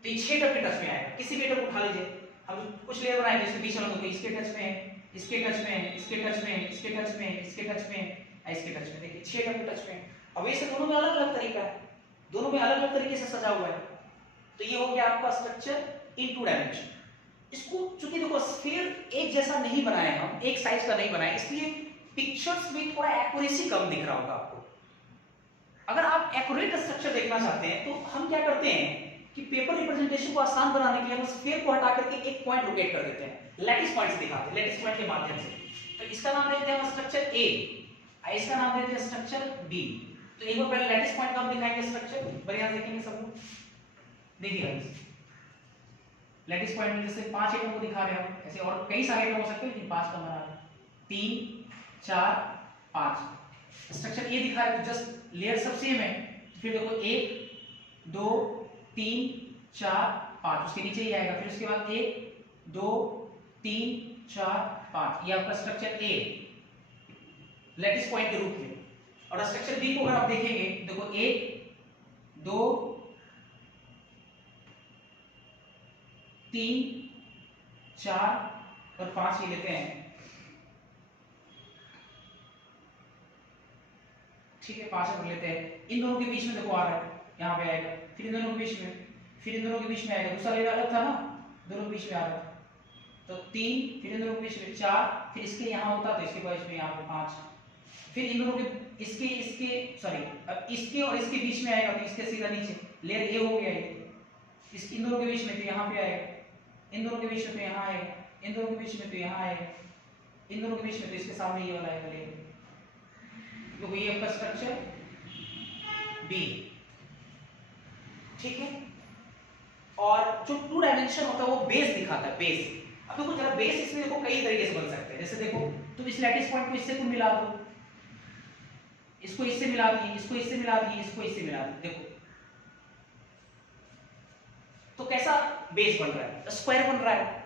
तो ये 6 एटम के टच में आएगा, किसी भी एटम को उठा लीजिए। हम कुछ लेयर बनाएंगे इसके बीच में, तो इसके टच में, इसके टच में, इसके टच में, इसके टच में, इसके टच में, इसके टच में, देखिए 6 एटम के टच में। अब ये दोनों में अलग अलग तरीका है, दोनों में अलग अलग तरीके से सजा हुआ है। तो ये हो गया आपका स्ट्रक्चर इन 2 डायमेंशन। इसको चूंकि देखो स्फीयर एक जैसा नहीं बनाया, हम एक साइज का नहीं बनाया, इसलिए पिक्चर्स में थोड़ा एक्यूरेसी कम दिख रहा होगा आपको। अगर आप एक्यूरेट स्ट्रक्चर देखना चाहते हैं तो हम क्या करते हैं कि पेपर रिप्रेजेंटेशन को आसान बनाने के लिए हम स्फीयर को हटा करके एक पॉइंट लोकेट कर देते हैं, लैटिस पॉइंट दिखाते हैं, लैटिस पॉइंट के माध्यम से। तो इसका नाम देते हैं स्ट्रक्चर ए, इसका नाम देते हैं स्ट्रक्चर बी। तो एक बार पहले लैटिस पॉइंट का हम दिखाएंगे स्ट्रक्चर, बढ़िया देखेंगे सब लोग। देखिए लैटिस पॉइंट में जैसे 5 एटम को दिखा रहे हैं हम, ऐसे और कई सारे एटम हो सकते हैं, लेकिन 5 का बना रहे हैं, 3 4 5। स्ट्रक्चर ये दिखा रहा है, तो जस्ट लेयर सब सेम है। फिर देखो 1 2 3 4 5, उसके नीचे ही आएगा। फिर उसके बाद 1 2 3 4 5, ये आपका स्ट्रक्चर ए लैटिस पॉइंट के रूप में। और स्ट्रक्चर बी को अगर आप देखेंगे, देखो 1 2 3 4 और 5 ये लेते हैं, ठीक है 5 और लेते हैं। इन दोनों के बीच में देखो आ रहा है, यहाँ पे आएगा, फिर इन दोनों के बीच में, फिर इन दोनों के बीच में आएगा, दूसरा लेयर अलग था ना, दोनों के बीच में आ रहा था, तो 3, फिर इन दोनों के बीच में 4, फिर इसके यहाँ होता तो इसके बीच में यहाँ पे 5, फिर इन दोनों के इसके सॉरी अब इसके और इसके बीच में आएगा, तो इसके सीधा नीचे लेयर ए हो गया ये, इस इन दोनों के बीच में तो यहाँ पे आएगा, इन दोनों के बीच में तो यहाँ आएगा, इन दोनों के बीच में तो यहाँ आएगा, इन दोनों के बीच में तो इसके सामने ये वाला आएगा लेयर। तो ये आपका स्ट्रक्चर बी, ठीक है। और जो 2 डायमेंशन होता है वो बेस दिखाता है, बेस। अब देखो जरा बेस इसमें देखो कई तरीके से बन सकते हैं, जैसे देखो तुम इस लैटिस पॉइंट को इससे तुम मिला दो, इसको इससे मिला दिए, इसको इससे मिला दिए, इसको इससे मिला दिए, देखो तो कैसा बेस बन रहा है, स्क्वायर बन रहा है।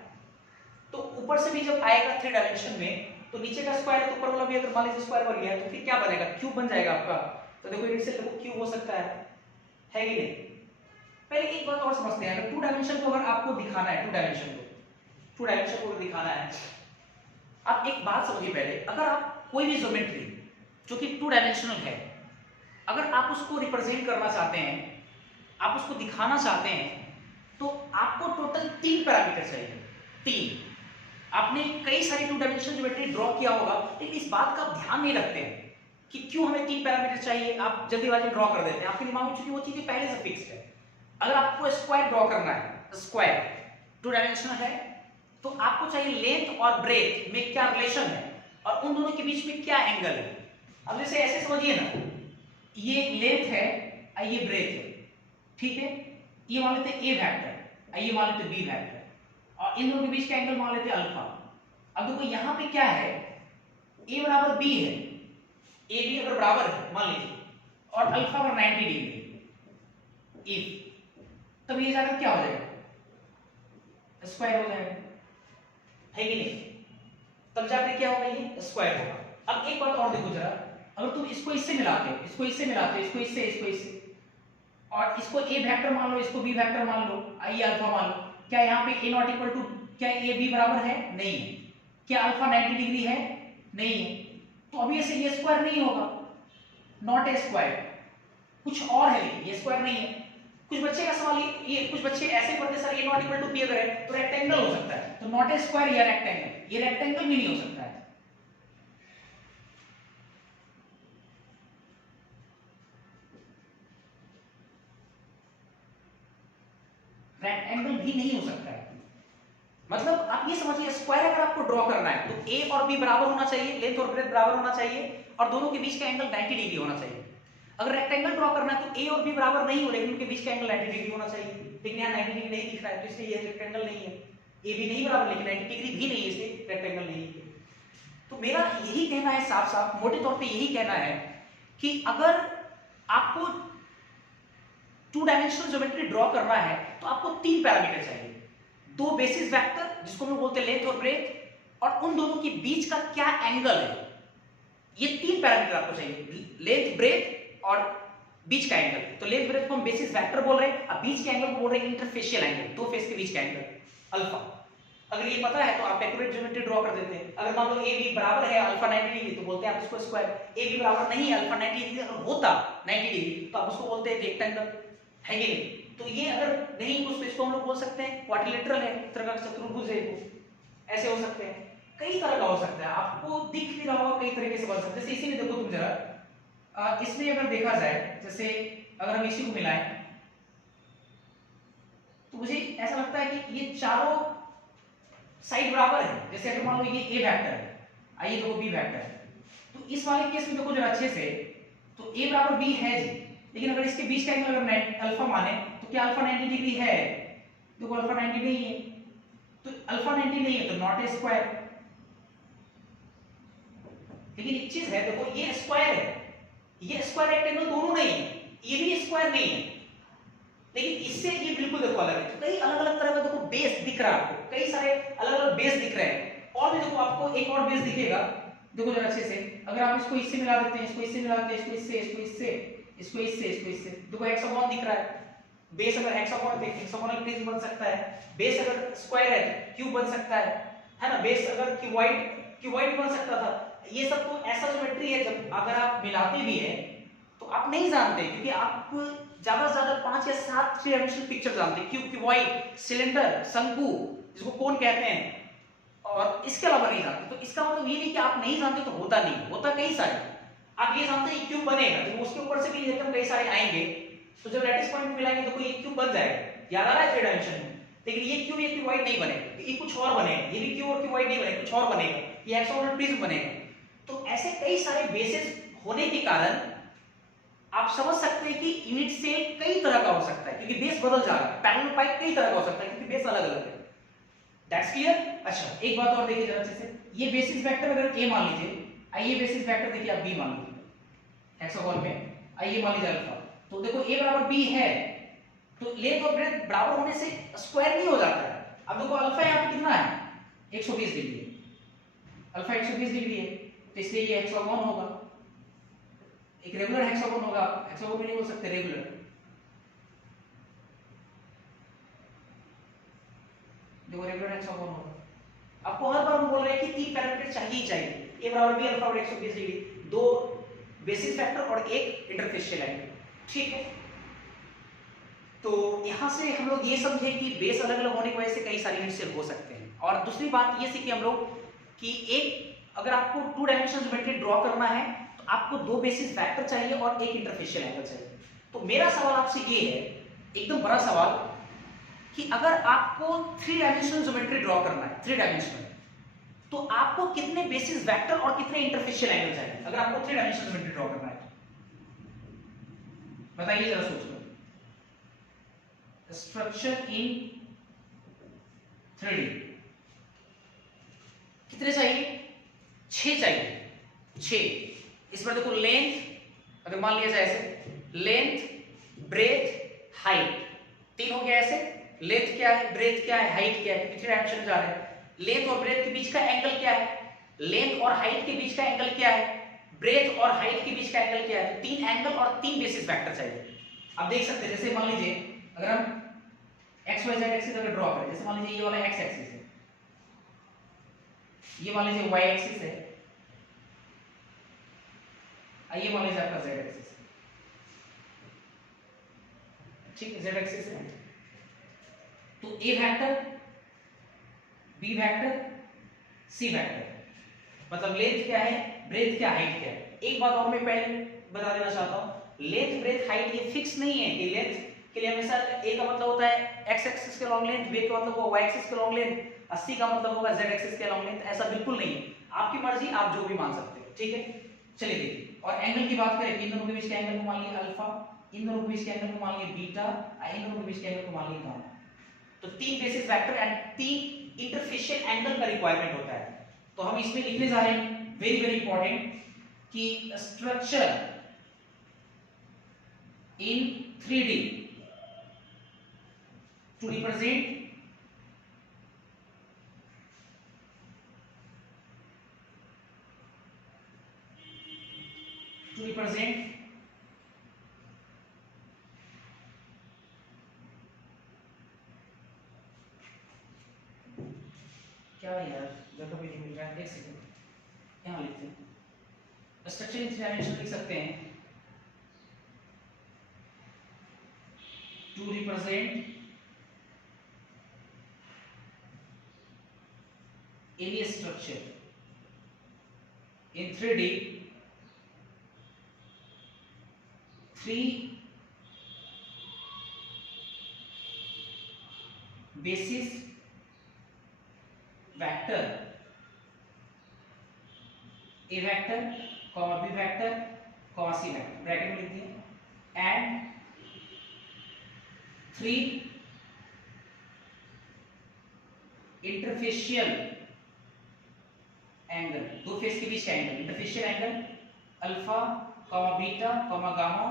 तो ऊपर से भी जब आएगा 3 डायमेंशन में, तो नीचे का स्क्वायर है तो ऊपर वाला भी अगर मान लीजिए स्क्वायर बन गया तो फिर क्या बनेगा, क्यूब बन जाएगा आपका। तो देखो इनसे देखो क्यूब हो सकता है कि नहीं। पहले एक बात और समझते हैं, अगर 2 डायमेंशन को अगर आपको दिखाना है, 2 डायमेंशन को दिखाना है, आप एक बात समझिए पहले, अगर आप कोई भी ज्योमेट्री जो कि 2 डायमेंशनल है, अगर आप उसको रिप्रेजेंट करना चाहते हैं, आप उसको दिखाना चाहते हैं, तो आपको टोटल 3 पैरामीटर चाहिए। 3 आपने कई सारी 2 डायमेंशनल ज्योमेट्री ड्रॉ किया होगा, लेकिन इस बात का आप ध्यान नहीं रखते हैं कि क्यों हमें 3 पैरामीटर चाहिए। आप जल्दीबाजी में ड्रॉ कर देते हैं, आपके दिमाग में चूंकि वो चीजें पहले से फिक्स्ड है। अगर आपको स्क्वायर ड्रॉ करना है, स्क्वायर 2 डायमेंशनल है, तो आपको चाहिए लेंथ और ब्रेथ में क्या रिलेशन है और उन दोनों के बीच में क्या एंगल है। अब जैसे ऐसे समझिए ना, ये लेंथ है, ये ब्रेथ है, ठीक है, ये मान लेते ए वेक्टर, ये मान लेते बी वेक्टर, और इन दोनों के बीच का एंगल मान लेते अल्फा। अब देखो यहाँ पे क्या है, ए बराबर बी है, ए बी अगर बराबर है मान लीजिए, और अल्फा बराबर 90 डिग्री, इफ तब ये जाकर क्या हो जाएगा, स्क्वायर हो जाएगा, है कि नहीं। तब जाकर क्या होगा, ये स्क्वायर होगा। अब एक बात और देखो जरा, अगर तुम इसको इससे मिलाते हो, इसको इससे मिलाते हो, इसको इससे और इसको ए वेक्टर मान लो, इसको बी वेक्टर मान लो, ये अल्फा मान लो, क्या यहाँ पे ए नॉट इक्वल टू, क्या ए बी बराबर है, नहीं है। क्या अल्फा 90 डिग्री है, नहीं है। तो अभी ऐसे ये स्क्वायर नहीं होगा, नॉट ए स्क्वायर, कुछ और है, लेकिन ये स्क्वायर नहीं है। कुछ बच्चे का सवाल ये कुछ बच्चे ऐसे पढ़ते sir A not equal to B अगर है तो रेक्टेंगल हो सकता है, तो नॉट ए स्क्वायर या रेक्टेंगल, ये रेक्टेंगल भी नहीं हो सकता है। रेक्टेंगल भी नहीं हो सकता है। मतलब आप ये समझिए, स्क्वायर अगर आपको ड्रॉ करना है तो ए और बी बराबर होना चाहिए, लेंथ और ब्रेथ बराबर होना चाहिए, और दोनों के बीच का एंगल 90 डिग्री होना चाहिए। अगर रेक्टेंगल ड्रॉ करना है तो ए और बी बराबर नहीं हो, लेकिन उनके बीच का एंगल 90 डिग्री होना चाहिए, लेकिन यहाँ 90 डिग्री नहीं दिख रहा है, तो इसलिए ये रेक्टेंगल नहीं है। ए बी नहीं बराबर, लेकिन 90 डिग्री भी नहीं है, इसलिए रेक्टेंगल नहीं है। तो मेरा यही कहना है, साफ साफ मोटे तौर पे यही कहना है कि अगर आपको 2 डायमेंशनल ज्योमेट्री ड्रॉ करना है तो आपको 3 पैरामीटर चाहिए, 2 बेसिस वेक्टर जिसको हम बोलते हैं लेंथ और ब्रेथ, और उन दोनों के बीच का क्या एंगल है, ये तीन पैरामीटर आपको चाहिए, लेंथ, ब्रेथ और बीच का एंगल। तो लेंथ ब्रेथ को हम बेसिस वेक्टर बोल रहे हैं, अब बीच के एंगल को बोल रहे हैं इंटरफेशियल एंगल, दो फेस के बीच का एंगल अल्फा। अगर ये पता है तो आप एक्यूरेट ज्योमेट्री ड्रॉ कर देते हैं। अगर मान लो ए बी बराबर है अल्फा 90 डिग्री तो बोलते हैं आप इसको स्क्वायर, ए बी बराबर नहीं है अल्फा 90 डिग्री अगर होता 90 डिग्री तो आप उसको बोलते हैं रेक्टेंगल, है कि नहीं? तो ये अगर नहीं कुछ तो इसको हम लोग बोल सकते हैं क्वाड्रिलेटरल है, त्रिकोण चतुर्भुज है, ऐसे हो सकते हैं, कई तरह का हो सकता है, आपको दिख भी रहा होगा कई तरीके से बन सकते हैं। जैसे इसी में देखो तुम जरा, इसमें अगर देखा जाए, जैसे अगर हम इसी को मिलाएं तो मुझे ऐसा लगता है कि ये चारों साइड बराबर है। जैसे अगर मान लो ये ए वेक्टर है, आइए देखो बी वेक्टर है, तो इस वाले केस में देखो जरा अच्छे से, तो ए बराबर बी है जी, लेकिन अगर इसके बीच का एंगल अगर अल्फा माने तो क्या अल्फा 90 डिग्री है? देखो अल्फा 90 नहीं है, तो अल्फा 90 नहीं है तो नॉट ए स्क्वायर। लेकिन एक चीज है, देखो ये स्क्वायर है, ये स्क्वायर रेक्टेंगल दोनों नहीं है, ये भी स्क्वायर नहीं है, लेकिन इससे ये बिल्कुल देखो अलग है। तो कई अलग अलग तरह का देखो बेस दिख रहा है आपको, कई सारे अलग अलग बेस दिख रहे हैं, और भी देखो आपको एक और बेस दिखेगा, देखो जरा अच्छे से, अगर आप इसको इससे मिला देते हैं, इसको इससे मिला देते हैं, इसको इससे, इसको इससे, इसको इससे, इसको इससे, देखो हेक्सागोन दिख रहा है। बेस अगर हेक्सागोन है हेक्सागोनल प्रिज्म बन सकता है, बेस अगर स्क्वायर है तो क्यूब बन सकता है ना? बेस अगर क्यूबॉइड बन सकता था। ये सब तो ऐसा ज्योमेट्री है जब अगर आप मिलाते भी हैं तो आप नहीं जानते, क्योंकि आप ज्यादा से ज्यादा 5 या 7 थ्री डायमेंशनल पिक्चर जानते हैं, क्यूब, क्यूबॉइड, सिलेंडर, शंकु, जिसको कोन कहते हैं, और इसके अलावा नहीं जानते। तो इसका मतलब ये नहीं कि आप नहीं जानते तो होता नहीं, होता कई सारे। आप ये जानते हैं क्यूब बनेगा तो उसके ऊपर से भी एकदम कई सारे आएंगे, तो जब लैटिस पॉइंट मिलाएंगे तो कोई एक क्यूब बन जाएगा, याद आ रहा है थ्री डायमेंशन में। लेकिन ये क्यूब ये क्यूबॉइड नहीं बनेगा, ये कुछ और बनेगा, ये भी क्यूब और क्यूबॉइड नहीं बनेगा, कुछ और बनेगा, ये हेक्सागोनल प्रिज्म बनेगा। तो ऐसे कई सारे बेसिस होने के कारण आप समझ सकते हैं कि यूनिट सेल कई तरह का हो सकता है, क्योंकि बेस बदल जा रहा है। पैरेलल पाइप कई तरह का हो सकता है क्योंकि बेस अलग अलग है। That's clear? अच्छा, एक बात और देखिए जरा अच्छे से, ये बेसिस वेक्टर अगर ए मान लीजिए, आइए बेसिस वेक्टर देखिए आप बी मान लीजिए हेक्सागोन में, आइए मान लीजिए अल्फा, तो देखो ए बराबर बी है, तो लेंथ और ब्रेथ बराबर होने से स्क्वायर नहीं हो जाता है। अब देखो अल्फा यहाँ पे कितना है, 120 डिग्री है, अल्फा 120 डिग्री है, तो इसलिए ये हेक्सागोन होगा, एक रेगुलर हेक्सागोन होगा, हेक्सागोन भी नहीं बोल सकते, रेगुलर। देखो रेगुलर हेक्सागोन होगा। आपको हर बार हम बोल रहे हैं कि तीन पैरामीटर चाहिए ही चाहिए, ए बराबर बी अल्फा और 120 डिग्री, दो बेसिस फैक्टर और एक इंटरफेशियल एंगल, ठीक है? तो यहां से हम लोग ये समझे कि बेस अलग अलग होने की वजह से कई सारे यूनिट सेल हो सकते हैं। और दूसरी बात ये सीखी हम लोग कि एक अगर आपको टू डायमेंशनल ज्योमेट्री ड्रॉ करना है तो आपको दो बेसिस वेक्टर चाहिए और एक इंटरफेशियल एंगल चाहिए। तो मेरा सवाल आपसे ये है, एकदम बड़ा सवाल, कि अगर आपको थ्री डायमेंशनल ज्योमेट्री ड्रॉ करना है, थ्री डायमेंशनल, तो आपको कितने बेसिस वेक्टर और कितने इंटरफेशियल एंगल चाहिए? अगर आपको थ्री डायमेंशनल ज्योमेट्री ड्रॉ करना है बताइए जरा सोचकर। स्ट्रक्चर इन 3D कितने चाहिए? 6 चाहिए, 6। इस पर देखो लेंथ अगर मान लिया जाए ऐसे, लेंथ, ब्रेथ, हाइट, तीन हो गया ऐसे। लेंथ क्या है, ब्रेथ क्या है, हाइट क्या है, थ्री डायमेंशन जा रहे हैं। लेंथ और ब्रेथ के बीच का एंगल क्या है, लेंथ और हाइट के बीच का एंगल क्या है, ब्रेथ और हाइट के बीच का एंगल क्या है। तो तीन एंगल और तीन बेसिस वेक्टर चाहिए। अब देख सकते हैं, जैसे मान लीजिए अगर हम एक्स वाई जेड एक्सिस अगर ड्रॉ करें, जैसे मान लीजिए ये वाला एक्स एक्सिस है, ये मान लीजिए वाई एक्सिस है, ये मान लीजिए आपका जेड एक्सिस है, ठीक है, जेड एक्सिस है। तो ए vector, B vector, C vector, मतलब लेंथ क्या है, ब्रेथ क्या, हाइट क्या है। एक बात और मैं पहले बता देना चाहता हूं, लेंथ, ब्रेथ, हाइट ये फिक्स नहीं है कि लेंथ के लिए हमेशा ए का मतलब होता है एक्स एक्सिस के लॉन्ग लेंथ, बी का मतलब होगा वाई एक्सिस के लॉन्ग लेंथ, और सी का मतलब होगा जेड एक्सिस के लॉन्ग लेंथ। ऐसा बिल्कुल नहीं है, आपकी मर्जी, आप जो भी मान सकते हो, ठीक है। चलिए देखिए, और एंगल की बात करें, इन दोनों के बीच का एंगल को मान लिया अल्फा, इन दोनों के बीच के एंगल को मान लिया बीटा, और इन दोनों के बीच के एंगल को मान लिया गामा। तो तीन बेसिस वेक्टर एंड तीन इंटरफेशियल एंगल का रिक्वायरमेंट होता है। तो हम इसमें लिखने जा रहे हैं, वेरी वेरी इंपॉर्टेंट, कि structure in 3D to represent क्या यार जगह भी नहीं मिल रहा है, एक सेकंड यहाँ लिखते हैं। स्ट्रक्चर इन थ्री डायमेंशन लिख सकते हैं to represent any structure in 3D, three basis vector, a vector, comma b vector, comma c vector, bracket में लिख दिए, and three इंटरफेशियल एंगल, दो फेस के बीच का angle, interfacial angle alpha comma beta comma gamma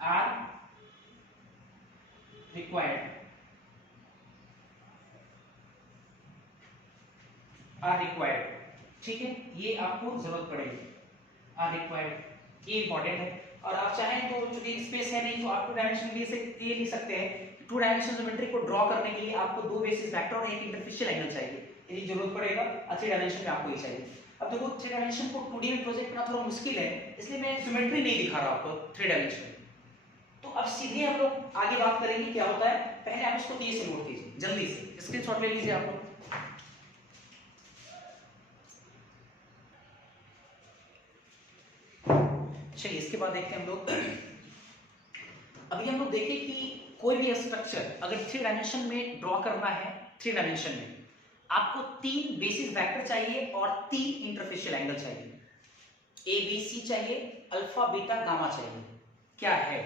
are required, ठीक है, ये आपको जरूरत पड़ेगी, आर रिक्वायर्ड, ये इंपॉर्टेंट है। और आप चाहें तो चूंकि स्पेस है नहीं तो आप टू डायमेंशन ये लिख सकते हैं, टू डायमेंशन ज्योमेट्री को ड्रॉ करने के लिए आपको दो बेसिस वेक्टर और एक इंटरफेशियल एंगल चाहिए, यदि जरूरत पड़ेगा, अच्छे डायमेंशन में आपको ये चाहिए। अब देखो थ्री डायमेंशन को 2D में प्रोजेक्ट करना थोड़ा मुश्किल है, इसलिए मैं ज्योमेट्री नहीं दिखा रहा आपको थ्री डायमेंशन में। तो अब सीधे हम लोग आगे बात करेंगे क्या होता है, पहले आप इसको ये से नोट कीजिए, जल्दी से स्क्रीनशॉट ले लीजिए आप लोग। चलिए इसके बाद देखते हैं हम लोग, अभी हम लोग देखें कि कोई भी स्ट्रक्चर अगर थ्री डायमेंशन में ड्रॉ करना है, थ्री डायमेंशन में आपको तीन बेसिस वेक्टर चाहिए और तीन इंटरफेशियल एंगल चाहिए, ए बी सी चाहिए, अल्फा बीटा गामा चाहिए। क्या है,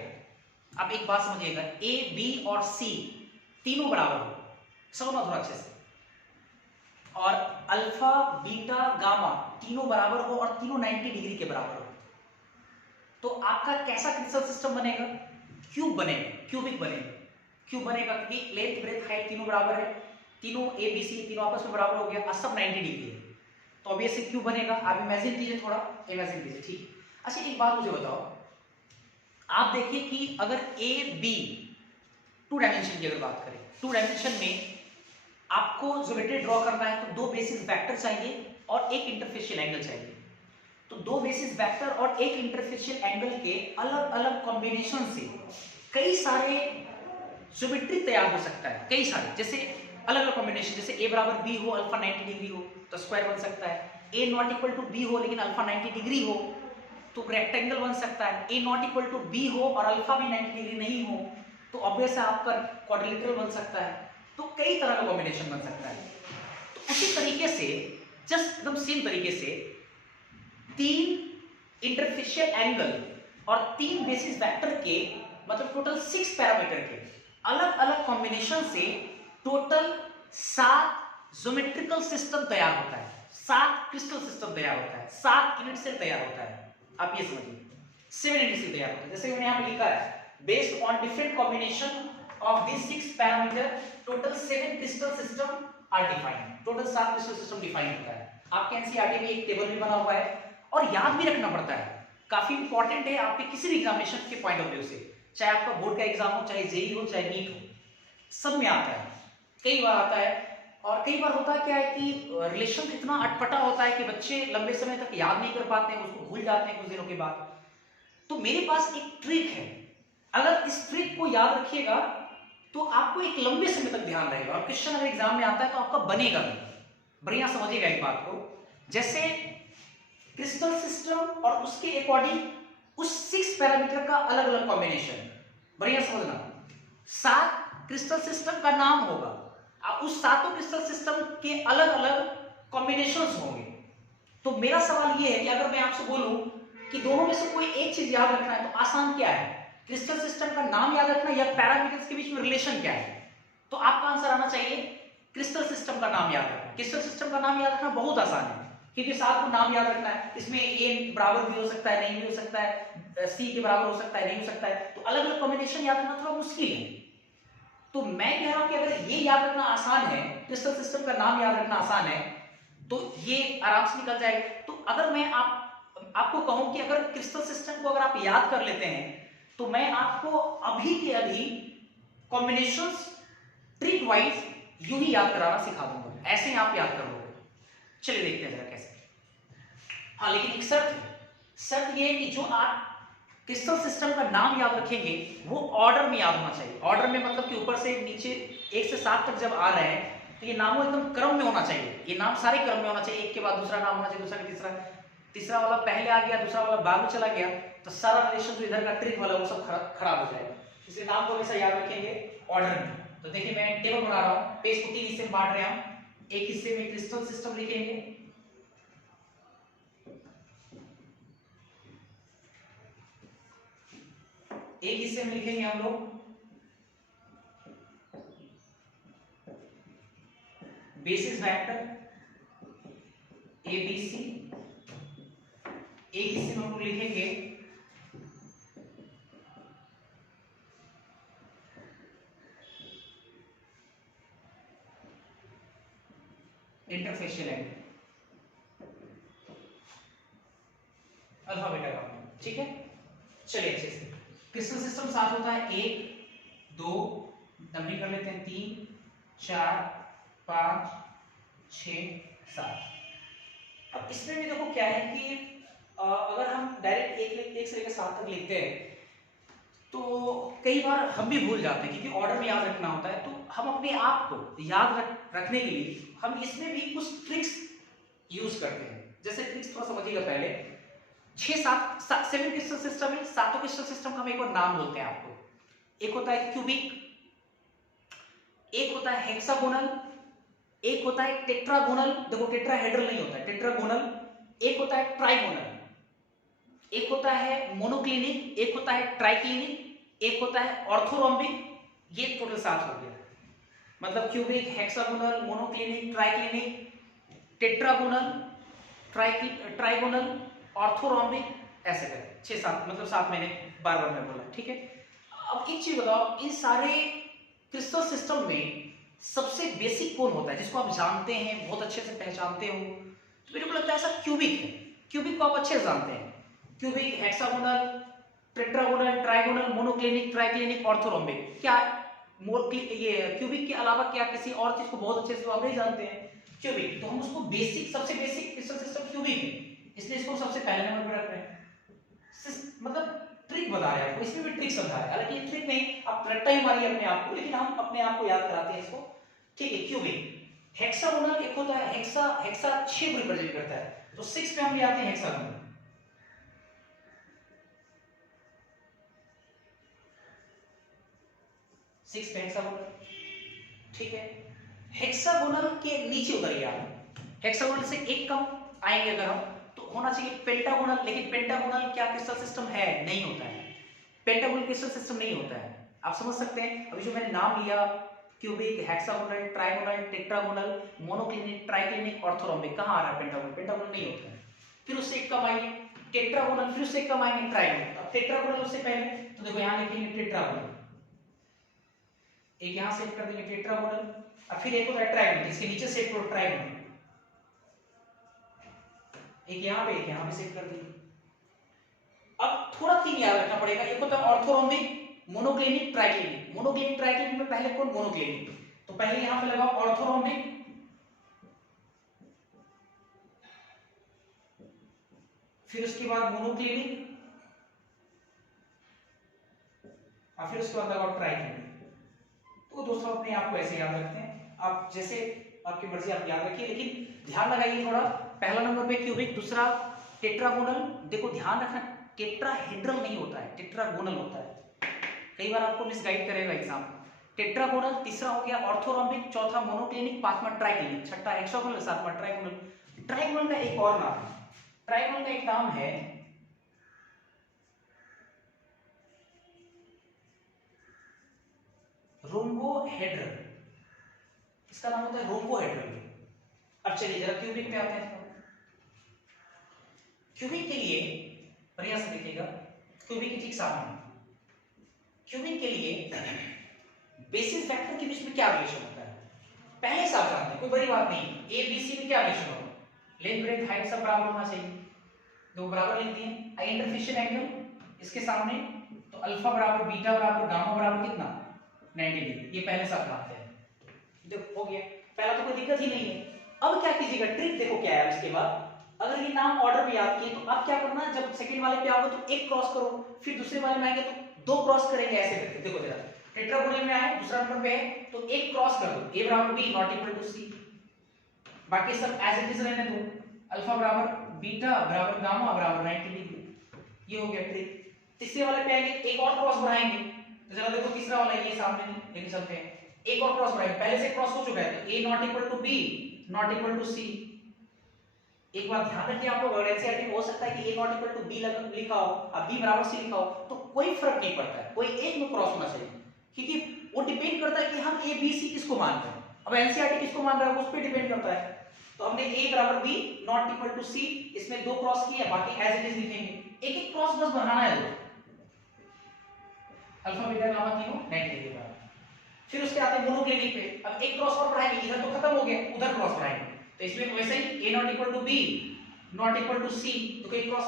अब एक बात समझिएगा, ए बी और सी तीनों बराबर हो, समझना थोड़ा अच्छे से, और अल्फा बीटा गामा तीनों बराबर हो और तीनों 90 डिग्री के बराबर हो, तो आपका कैसा क्रिस्टल सिस्टम बनेगा, क्यूब बनेगा, क्यूबिक बनेगा। क्यूब बनेगा क्योंकि लेंथ ब्रेथ हाइट तीनों बराबर है, तीनों ए बी सी तीनों आपस में बराबर हो गया और सब 90 डिग्री है, तो ऑब्वियसली क्यूब बनेगा। आप इमेजिन कीजिए, थोड़ा इमेजिन कीजिए, ठीक। अच्छा एक बात मुझे बताओ, आप देखिए कि अगर ए बी टू डायमेंशन की अगर बात करें, टू डायमेंशन में आपको ज्योमेट्री ड्रॉ करना है तो दो बेसिस वेक्टर चाहिए और एक इंटरफेशियल एंगल चाहिए। तो दो बेसिस वेक्टर और एक इंटरफेशियल एंगल के अलग अलग कॉम्बिनेशन से कई सारे ज्योमेट्री तैयार हो सकता है, कई सारे, जैसे अलग अलग कॉम्बिनेशन, जैसे ए बराबर बी हो, अल्फा 90 डिग्री हो तो स्क्वायर बन सकता है, ए नॉट इक्वल टू बी हो लेकिन अल्फा 90 डिग्री हो तो रेक्टेंगल बन सकता है, ए नॉट इक्वल टू बी हो और अल्फा भी 90 डिग्री नहीं हो तो ऑब्वियस है आपका क्वाड्रिलेटरल बन सकता है। तो कई तरह का कॉम्बिनेशन बन सकता है। तो उसी तरीके से जस्ट एकदम सेम तरीके से तीन इंटरफेशियल एंगल और तीन बेसिस वेक्टर के मतलब टोटल 6 पैरामीटर के अलग अलग कॉम्बिनेशन से टोटल 7 ज्योमेट्रिकल सिस्टम तैयार होता है, 7 क्रिस्टल सिस्टम तैयार होता है, 7 यूनिट सेल तैयार होता है। आप ये समझिए 7 यूनिट सेल तैयार होता है, जैसे मैंने यहाँ पे लिखा है based on different combination of this 6 parameter total 7 crystal system are defined, total 7 crystal system define होता है। आपके एनसीईआरटी में एक टेबल भी बना हुआ है और याद भी रखना पड़ता है, काफी इंपॉर्टेंट है आपके किसी भी एग्जामिनेशन के पॉइंट ऑफ व्यू से, चाहे आपका बोर्ड का एग्जाम हो, चाहे जेईई हो, चाहे नीट हो, सब में आता है, कई बार आता है। और कई बार होता है क्या है कि रिलेशन इतना अटपटा होता है कि बच्चे लंबे समय तक याद नहीं कर पाते हैं, उसको भूल जाते हैं कुछ दिनों के बाद। तो मेरे पास एक ट्रिक है, अगर इस ट्रिक को याद रखिएगा तो आपको एक लंबे समय तक ध्यान रहेगा और क्वेश्चन अगर एग्जाम में आता है तो आपका बनेगा भी। बढ़िया समझिएगा एक बात को, जैसे क्रिस्टल सिस्टम और उसके अकॉर्डिंग उस 6 पैरामीटर का अलग अलग कॉम्बिनेशन, बढ़िया समझना, 7 क्रिस्टल सिस्टम का नाम होगा, उस 7 क्रिस्टल सिस्टम के अलग अलग कॉम्बिनेशंस होंगे। तो मेरा सवाल ये है कि अगर मैं आपसे बोलूं कि दोनों में से कोई एक चीज याद रखना है तो आसान क्या है, क्रिस्टल सिस्टम का नाम याद रखना या पैरामीटर्स के बीच में रिलेशन क्या है, तो आपका आंसर आना चाहिए क्रिस्टल सिस्टम का नाम याद रखना। क्रिस्टल सिस्टम का नाम याद रखना बहुत आसान है क्योंकि 7 को नाम याद रखना है, इसमें ए बराबर भी हो सकता है, नहीं भी हो सकता है, सी के बराबर हो सकता है, नहीं हो सकता है, तो अलग अलग कॉम्बिनेशन याद रखना थोड़ा मुश्किल है। तो मैं कह रहा हूं कि अगर ये याद रखना आसान है, क्रिस्टल सिस्टम का नाम याद रखना आसान है, तो ये आराम से निकल जाएगा। तो अगर मैं आपको कहूं कि अगर क्रिस्टल सिस्टम को अगर आप याद कर लेते हैं तो मैं आपको अभी के अभी कॉम्बिनेशंस ट्रिक वाइज यूं ही याद कराना सिखा दूंगा, ऐसे ही आप याद कर लोगे। चलिए देखते हैं जरा कैसे। हाँ लेकिन एक शर्त है, शर्त ये है कि जो आप क्रिस्टल सिस्टम का नाम याद रखेंगे वो ऑर्डर में याद होना चाहिए। ऑर्डर में मतलब कि ऊपर से नीचे 1 से 7 तक जब आ रहे हैं तो ये नामों एकदम क्रम में होना चाहिए, ये नाम सारे क्रम में होना चाहिए, एक के बाद दूसरा नाम होना चाहिए, दूसरा के तीसरा, तीसरा वाला पहले आ गया, दूसरा वाला बाद में चला गया, तो सारा रिलेशन जो इधर का ट्रिक वाला वो सब खराब हो जाएगा। इसलिए नाम को हमेशा याद रखेंगे ऑर्डर में। तो देखिए मैं टेबल बना रहा हूँ, पेज को 3 हिस्से में बांट रहे हैं। एक हिस्से में क्रिस्टल सिस्टम लिखेंगे, एक हिस्से में लिखेंगे हम लोग बेसिस वेक्टर ABC, एक हिस्से में हम लोग लिखेंगे इंटरफेशियल एंगल, अल्फा बीटा का। ठीक है, चलिए अच्छे से। क्रिस्टल सिस्टम 7 होता है, 1 2 नंबरिंग कर लेते हैं, 3 4 5 6 7। अब इसमें भी देखो क्या है कि अगर हम डायरेक्ट एक से लेकर 7 तक लिखते हैं तो कई बार हम भी भूल जाते हैं, क्योंकि ऑर्डर में याद रखना होता है। तो हम अपने आप को याद रखने के लिए हम इसमें भी कुछ ट्रिक्स यूज करते हैं। जैसे ट्रिक्स थोड़ा समझिएगा पहले। 7 क्रिस्टल सिस्टम है, सातों क्रिस्टल सिस्टम का हम एक बार नाम बोलते हैं आपको। एक होता है क्यूबिक, एक होता है हेक्सागोनल, एक होता है टेट्रागोनल, देखो टेट्राहेड्रल नहीं होता है, टेट्रागोनल, एक होता है ट्राइगोनल, एक होता है मोनोक्लिनिक, एक होता है ट्राइक्लिनिक, एक होता है ऑर्थोरोम्बिक। ये टोटल 7 हो गया। मतलब cubic, hexagonal, monoclinic, triclinic, tetragonal, trigonal, orthorhombic, ऐसे करें 6-7, मतलब 7 मैंने बार में बोला। ठीक है, अब एक चीज बताओ, इन सारे क्रिस्टल सिस्टम में सबसे बेसिक कौन होता है जिसको आप जानते हैं, बहुत अच्छे से पहचानते हो? तो मेरे को लगता है ऐसा क्यूबिक है। क्यूबिक को आप अच्छे से जानते हैं। Cubic, hexagonal, tetragonal, trigonal, monoclinic, triclinic, orthorhombic. क्या ये क्यूबिक के अलावा क्या किसी और चीज को बहुत अच्छे से आप नहीं जानते हैं? क्यूबिक, तो हम उसको बेसिक, सबसे बेसिक क्रिस्टल सिस्टम क्यूबिक है, इसलिए इसको सबसे पहले नंबर पर रख रहे हैं। मतलब ट्रिक बता रहे हैं आपको, इसमें भी ट्रिक समझा है। हालांकि ये ट्रिक नहीं, आप रट्टा ही मारिए अपने आप को, लेकिन हम अपने आप को याद कराते हैं इसको। ठीक है, क्यूबिक। हेक्सागोनल एक होता है, हेक्सा 6 को रिप्रेजेंट करता है, तो 6 पे हम ले आते हैं हेक्सागोनल। सिक्स पे हेक्सागोनल। ठीक है, हेक्सागोनल के नीचे उतरिए आप। हेक्सागोनल से एक कम आएंगे अगर हम, तो होना चाहिए पेंटागोनल। लेकिन पेंटागोनल क्या क्रिस्टल सिस्टम है? नहीं होता है। पेंटागोनल क्रिस्टल सिस्टम नहीं होता है। आप समझ सकते हैं, अभी जो मैंने नाम लिया, cubic, hexagonal, trigonal, tetragonal, monoclinic, triclinic, orthorhombic, कहां आ रहा है पेंटागोनल? पेंटागोनल नहीं होता है। फिर उससे एक कम आएंगे टेट्रागोनल, फिर उससे एक कम आएंगे ट्राइगोनल। अब टेट्रागोनल उससे पहले, तो देखो यहां लिखेंगे टेट्रागोनल, एक यहां सेट कर देंगे टेट्रागोनल। अब फिर एक होता है ट्राइगोनल, इसके नीचे सेट करो ट्राइगोनल, एक यहां पे सेट कर दिए। अब थोड़ा 3 याद रखना पड़ेगा। एक होता है orthorhombic, monoclinic, triclinic. Monoclinic, triclinic में पहले कौन? मोनोक्लिनिक, तो पहले यहां पे लगाओ ऑर्थोरोम्बिक, फिर उसके बाद मोनोक्लिनिक, और फिर उसके बाद लगाओ ट्राइक्लिनिक। तो दोस्तों अपने आप को ऐसे याद रखते हैं, आप जैसे आपकी मर्जी आप याद रखिए, लेकिन ध्यान लगाइए थोड़ा। पहला नंबर पे क्यूबिक, दूसरा टेट्रागोनल। देखो ध्यान रखना, टेट्राहेड्रल नहीं होता है, टेट्रागोनल होता है। कई बार आपको मिसगाइड करेगा एग्जाम। टेट्रागोनल, तीसरा हो गया ऑर्थोरोम्बिक, चौथा मोनोक्लिनिक, पांचवा ट्राइक्लिनिक, छठा हेक्सागोनल, सातवां ट्राइगोनल। ट्राइगोनल का एक और नाम है, ट्राइगोनल का एक नाम है रोम्बोहेड्रल। इसका नाम होता है रोम्बोहेड्रल। अब चलिए जरा क्यूबिक पे आते हैं। क्यूबिक के लिए बढ़िया से देखिएगा, क्यूबिक के ठीक सामने, क्यूबिक के लिए बेसिस वेक्टर के बीच में क्या रिलेशन होता है पहले से आप जानते हैं, कोई बड़ी बात नहीं। ए बी सी में क्या रिलेशन होगा? लेंथ, ब्रेथ, हाइट सब बराबर होना चाहिए, दो बराबर लिख दिए। इंटरफेशियल एंगल इसके सामने, तो अल्फा बराबर बीटा बराबर गामा बराबर कितना? 90 डिग्री। ये पहले से आप जानते हैं। देखो हो गया, पहला तो कोई दिक्कत ही नहीं है। अब क्या कीजिएगा, ट्रिक देखो क्या है इसके बाद। अगर ये नाम ऑर्डर में याद किए तो अब क्या करना, जब सेकंड वाले पे आओगे तो एक क्रॉस करो, फिर दूसरे वाले में आएंगे तो दो क्रॉस करेंगे, ऐसे करके। देखो जरा, टेट्रागोनल में आए दूसरा नंबर पे है तो एक क्रॉस कर दो, a बराबर b not equal to c, बाकी सब एज इट इज रहने दो। अल्फा बराबर बीटा बराबर गामा बराबर 90 डिग्री, ये हो गया ट्रिक। तीसरे वाले पे आएंगे, एक और क्रॉस बढ़ाएंगे, तो जरा देखो तीसरा वाला ये सामने नहीं लेके चलते हैं, एक और क्रॉस बढ़ाएंगे, पहले से क्रॉस हो चुका है तो a not equal to b not equal to c। एक बात ध्यान रखिए आप लोग, अगर एनसीईआरटी में हो सकता है कि a not equal to b लिखा हो और b बराबर c लिखा हो, तो कोई फर्क नहीं पड़ता है, कोई एक में क्रॉस होना चाहिए, क्योंकि वो डिपेंड करता है कि हम a b c किसको मान रहे हैं। अब एनसीईआरटी किसको मान रहा है उस पर डिपेंड करता है। तो हमने a बराबर b not equal to c, इसमें दो क्रॉस किए, बाकी एज इट इज लिखेंगे, एक एक क्रॉस बस बढ़ाना है दो, अल्फा बीटा गामा तीनों 90 डिग्री बराबर। फिर उसके आते हैं मोनोक्लिनिक पे, अब एक क्रॉस और बढ़ाएंगे, इधर तो खत्म हो गया, उधर क्रॉस बढ़ाएंगे, तो इसमें वैसे ही a not equal to b not equal to c, तो कोई क्रॉस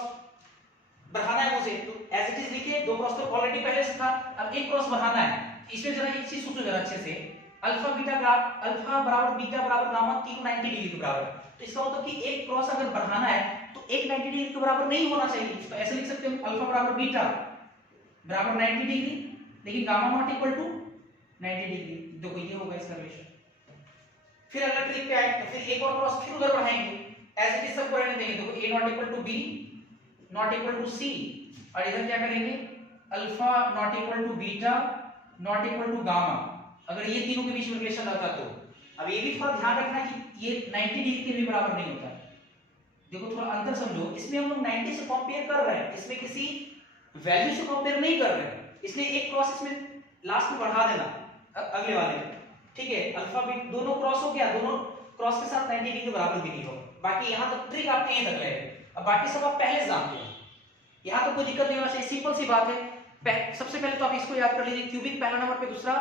बढ़ाना है मुझे तो एज इट इज लिखिए, दो क्रॉस तो ऑलरेडी पहले से था, अब एक क्रॉस बढ़ाना है। इसमें जरा एक चीज सोचो जरा अच्छे से, अल्फा बराबर बीटा बराबर गामा तीनों 90 डिग्री के बराबर, तो इसका मतलब कि एक क्रॉस अगर बढ़ाना है तो एक 90 डिग्री के बराबर नहीं होना चाहिए, तो ऐसे लिख सकते हैं अल्फा बराबर बीटा बराबर 90 डिग्री, लेकिन gamma not equal to 90 degree. देखो ये होगा इसका रिलेशन। फिर अगर ट्रिक पे आए तो फिर एक और क्रॉस फिर उधर बढ़ाएंगे, एज इट इज सब रहने देंगे। देखो a not equal to b not equal to c, और इधर क्या करेंगे, alpha not equal to beta not equal to gamma, अगर ये तीनों के बीच में रिलेशन रहता तो। अब ये भी थोड़ा ध्यान रखना कि ये 90 डिग्री के भी बराबर नहीं होता। देखो थोड़ा अंतर समझो, इसमें हम लोग 90 से कंपेयर कर रहे हैं, इसमें किसी वैल्यू से कंपेयर नहीं कर रहे हैं, इसलिए एक क्रॉस इसमें लास्ट में बढ़ा देना अगले वाले, ठीक है। अल्फा बीटा दोनों क्रॉस हो गया, दोनों क्रॉस के साथ 90 डिग्री के बराबर भी नहीं हो, बाकी यहां तक ट्रिक आपके यहीं तक रहेगा। अब बाकी सब आप पहले से जानते हैं, यहां तो कोई दिक्कत नहीं होना चाहिए, सिंपल सी बात है। सबसे पहले तो आप इसको याद कर लीजिए, क्यूबिक पहला नंबर पे, दूसरा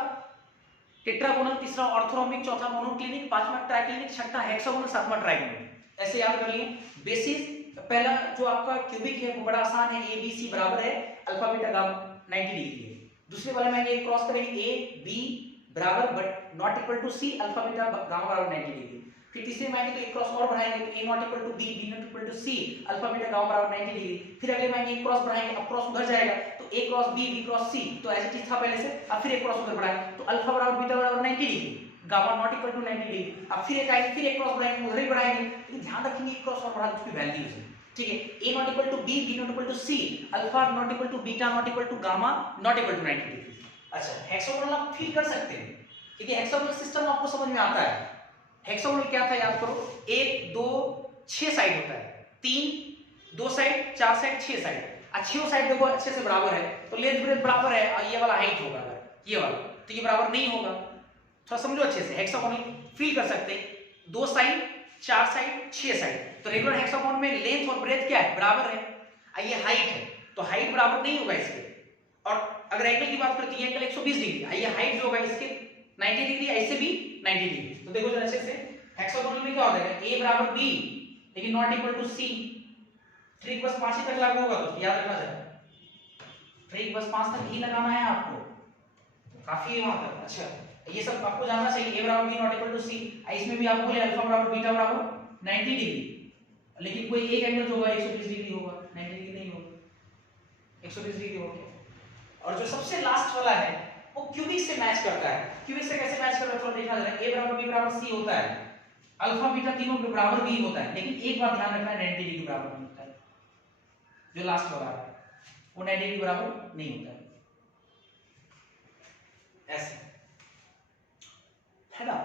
टेट्रागोनल, तीसरा ऑर्थोरोम्बिक, चौथा मोनोक्लिनिक, पांचवा ट्राइक्लिनिक, छठा हेक्सागोनल, सातवां ट्राइगोनल, ऐसे याद कर लिए। बेसिस पहला जो आपका क्यूबिक है वो बड़ा आसान है, ए बी सी बराबर है अल्फा बीटा गामा 90 डिग्री है। दूसरे वाले में ये क्रॉस करेंगे, ए बी बराबर but not equal to C alpha beta gamma बराबर 90 डिग्री। फिर तीसरे में आएंगे तो एक क्रॉस और बढ़ाएंगे, तो a not equal to b b not equal to c alpha beta gamma बराबर 90 डिग्री। फिर अगले में एक क्रॉस बढ़ाएंगे, अब क्रॉस उधर जाएगा तो a cross b b cross c, तो ऐसे चीज था पहले से। अब फिर एक क्रॉस उधर बढ़ाएंगे तो अल्फा बराबर बीटा बराबर 90 degree, gamma not equal to 90 degree. अब फिर एक आएंगे, फिर एक क्रॉस बढ़ाएंगे, उधर ही बढ़ाएंगे, लेकिन ध्यान रखेंगे एक क्रॉस और बढ़ा दो उसकी वैल्यूज है, ठीक है। a not equal to b b not equal to c alpha not equal to beta not equal to gamma not equal to 90 degree. अच्छा, हेक्सागोनल आप फील कर सकते हैं क्योंकि हेक्सागोनल सिस्टम आपको समझ में आता है। हेक्सागोनल क्या था याद करो, 1 2 6 साइड होता है, 3 2 साइड 4 साइड 6 साइड, अच्छी साइड देखो अच्छे से बराबर है तो लेंथ ब्रेथ बराबर है, और ये वाला हाइट होगा, अगर ये वाला तो ये बराबर नहीं होगा। थोड़ा समझो अच्छे से, हेक्सागोनल फील कर सकते हैं, 2 साइड 4 साइड 6 साइड, तो रेगुलर हेक्सागोन में लेंथ और ब्रेथ क्या है, बराबर है, और ये हाइट है तो हाइट बराबर नहीं होगा इसके। और अगर एंगल की बात करते हैं, एंगल 120 डिग्री, ये हाइट जो होगा इसके 90 डिग्री, ऐसे भी 90 डिग्री। तो देखो जरा अच्छे से, हेक्सागोनल में क्या हो जाएगा, a बराबर b लेकिन not equal to c, trick बस 5 ही तक लागू होगा, तो याद रखना जरा, ट्रिक बस 5 तक ही लगाना है आपको, काफी है वहां तक। अच्छा, ये सब आपको जानना चाहिए, a बराबर b not equal to c, इसमें भी आपको बोले अल्फा बराबर बीटा बराबर 90 डिग्री, लेकिन कोई एक एंगल जो होगा 120 डिग्री होगा, 90 डिग्री नहीं होगा, 120 डिग्री हो गया। और जो सबसे लास्ट वाला है वो क्यूबिक से मैच करता है। क्यूबिक से कैसे मैच करता है थोड़ा देखना जरा, a बराबर b बराबर c होता है, अल्फा बीटा तीनों के बराबर भी होता है, लेकिन एक बात ध्यान रखना है 90 डिग्री बराबर नहीं होता है, जो लास्ट वाला है वो 90 डिग्री बराबर नहीं होता है, ऐसे है ना।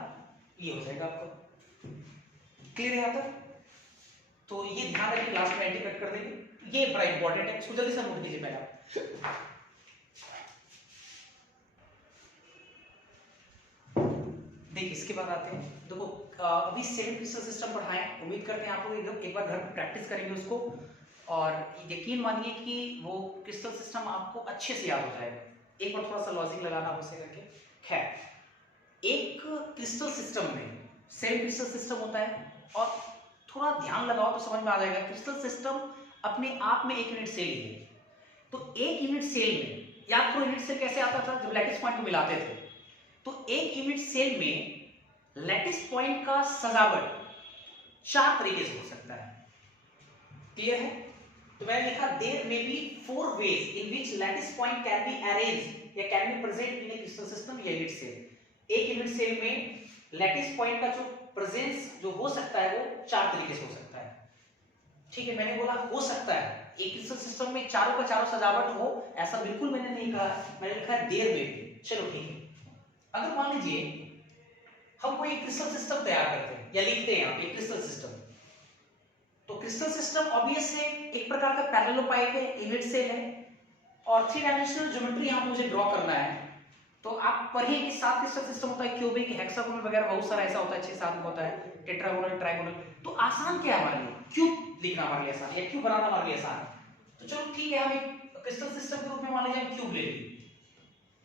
ये हो जाएगा आपको क्लियर है यहां तक, तो ये ध्यान रखिए, लास्ट में 90 कट कर देंगे, ये बड़ा इंपॉर्टेंट है, इसको जल्दी से नोट कीजिए पहले आप। देखिए इसके बाद आते हैं, देखो अभी सेवन क्रिस्टल सिस्टम पढ़ाएं, उम्मीद करते हैं आप लोग एक बार घर में प्रैक्टिस करेंगे उसको, और यकीन मानिए कि वो क्रिस्टल सिस्टम आपको अच्छे से याद हो जाएगा, एक बार थोड़ा सा लॉजिक लगाना हो से करके। खैर, एक क्रिस्टल सिस्टम में सेवन क्रिस्टल सिस्टम होता है, और थोड़ा ध्यान लगाओ तो समझ में आ जाएगा, क्रिस्टल सिस्टम अपने आप में एक यूनिट सेल ही है। तो एक यूनिट सेल में, याद करो यूनिट सेल कैसे आता था, जब लैटिस पॉइंट को मिलाते थे, तो एक यूनिट सेल में लैटिस पॉइंट का सजावट 4 तरीके से हो सकता है। क्लियर है? तो मैंने लिखा there may be 4 ways in which lattice point can be arranged या can be present in a crystal system या यूनिट सेल। एक यूनिट सेल में लैटिस पॉइंट का जो प्रेजेंस जो हो सकता है वो 4 तरीके से हो सकता है। ठीक है, मैंने बोला हो सकता है। एक क्रिस्टल सिस्टम में चारों का चारों सजावट हो ऐसा बिल्कुल मैंने नहीं कहा, मैंने लिखा है देयर मे बी। चलो ठीक है, अगर मान लीजिए हम कोई क्रिस्टल सिस्टम तैयार करते हैं या लिखते हैं आप एक क्रिस्टल सिस्टम, तो क्रिस्टल सिस्टम ऑब्वियस है एक प्रकार का पैरेललोपाइप है, यूनिट सेल है और 3 डायमेंशनल ज्योमेट्री यहां मुझे ड्रॉ करना है। तो आप पढ़िए कि 7 क्रिस्टल सिस्टम होता है, क्यूबिक, हेक्सागोनल वगैरह बहुत सारा ऐसा होता है, 6-7 होता है, टेट्रागोनल, ट्राइगोनल। तो आसान क्या है हमारे लिए? क्यूब लिखना हमारे लिए आसान, या क्यूब बनाना हमारे लिए आसान है। तो चलो ठीक है, हम एक क्रिस्टल सिस्टम के रूप में मान लीजिए हम क्यूब ले लेंगे।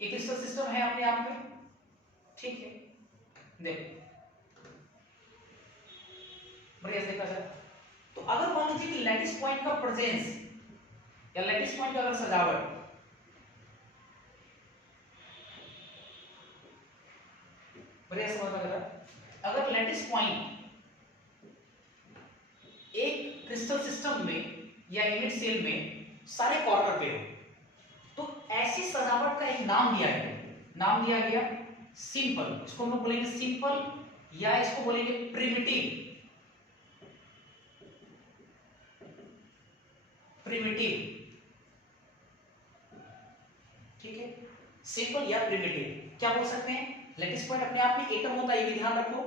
ये क्रिस्टल सिस्टम है अपने आप में, ठीक है, देखो बढ़िया से देखा जाए तो अगर मान लीजिए कि लैटिस पॉइंट का प्रेजेंस या लैटिस पॉइंट का अगर सजावट बढ़िया समझ में आ, अगर लैटिस पॉइंट एक क्रिस्टल सिस्टम में या यूनिट सेल में सारे कॉर्नर पे हो, तो ऐसी सजावट का एक नाम दिया गया, नाम दिया गया सिंपल। इसको हम लोग बोलेंगे सिंपल या इसको बोलेंगे प्रिमिटिव। प्रिमिटिव, ठीक है, सिंपल या प्रिमिटिव क्या बोल सकते हैं? लैटिस पॉइंट अपने आप में एटम होता है, ये भी ध्यान रखो,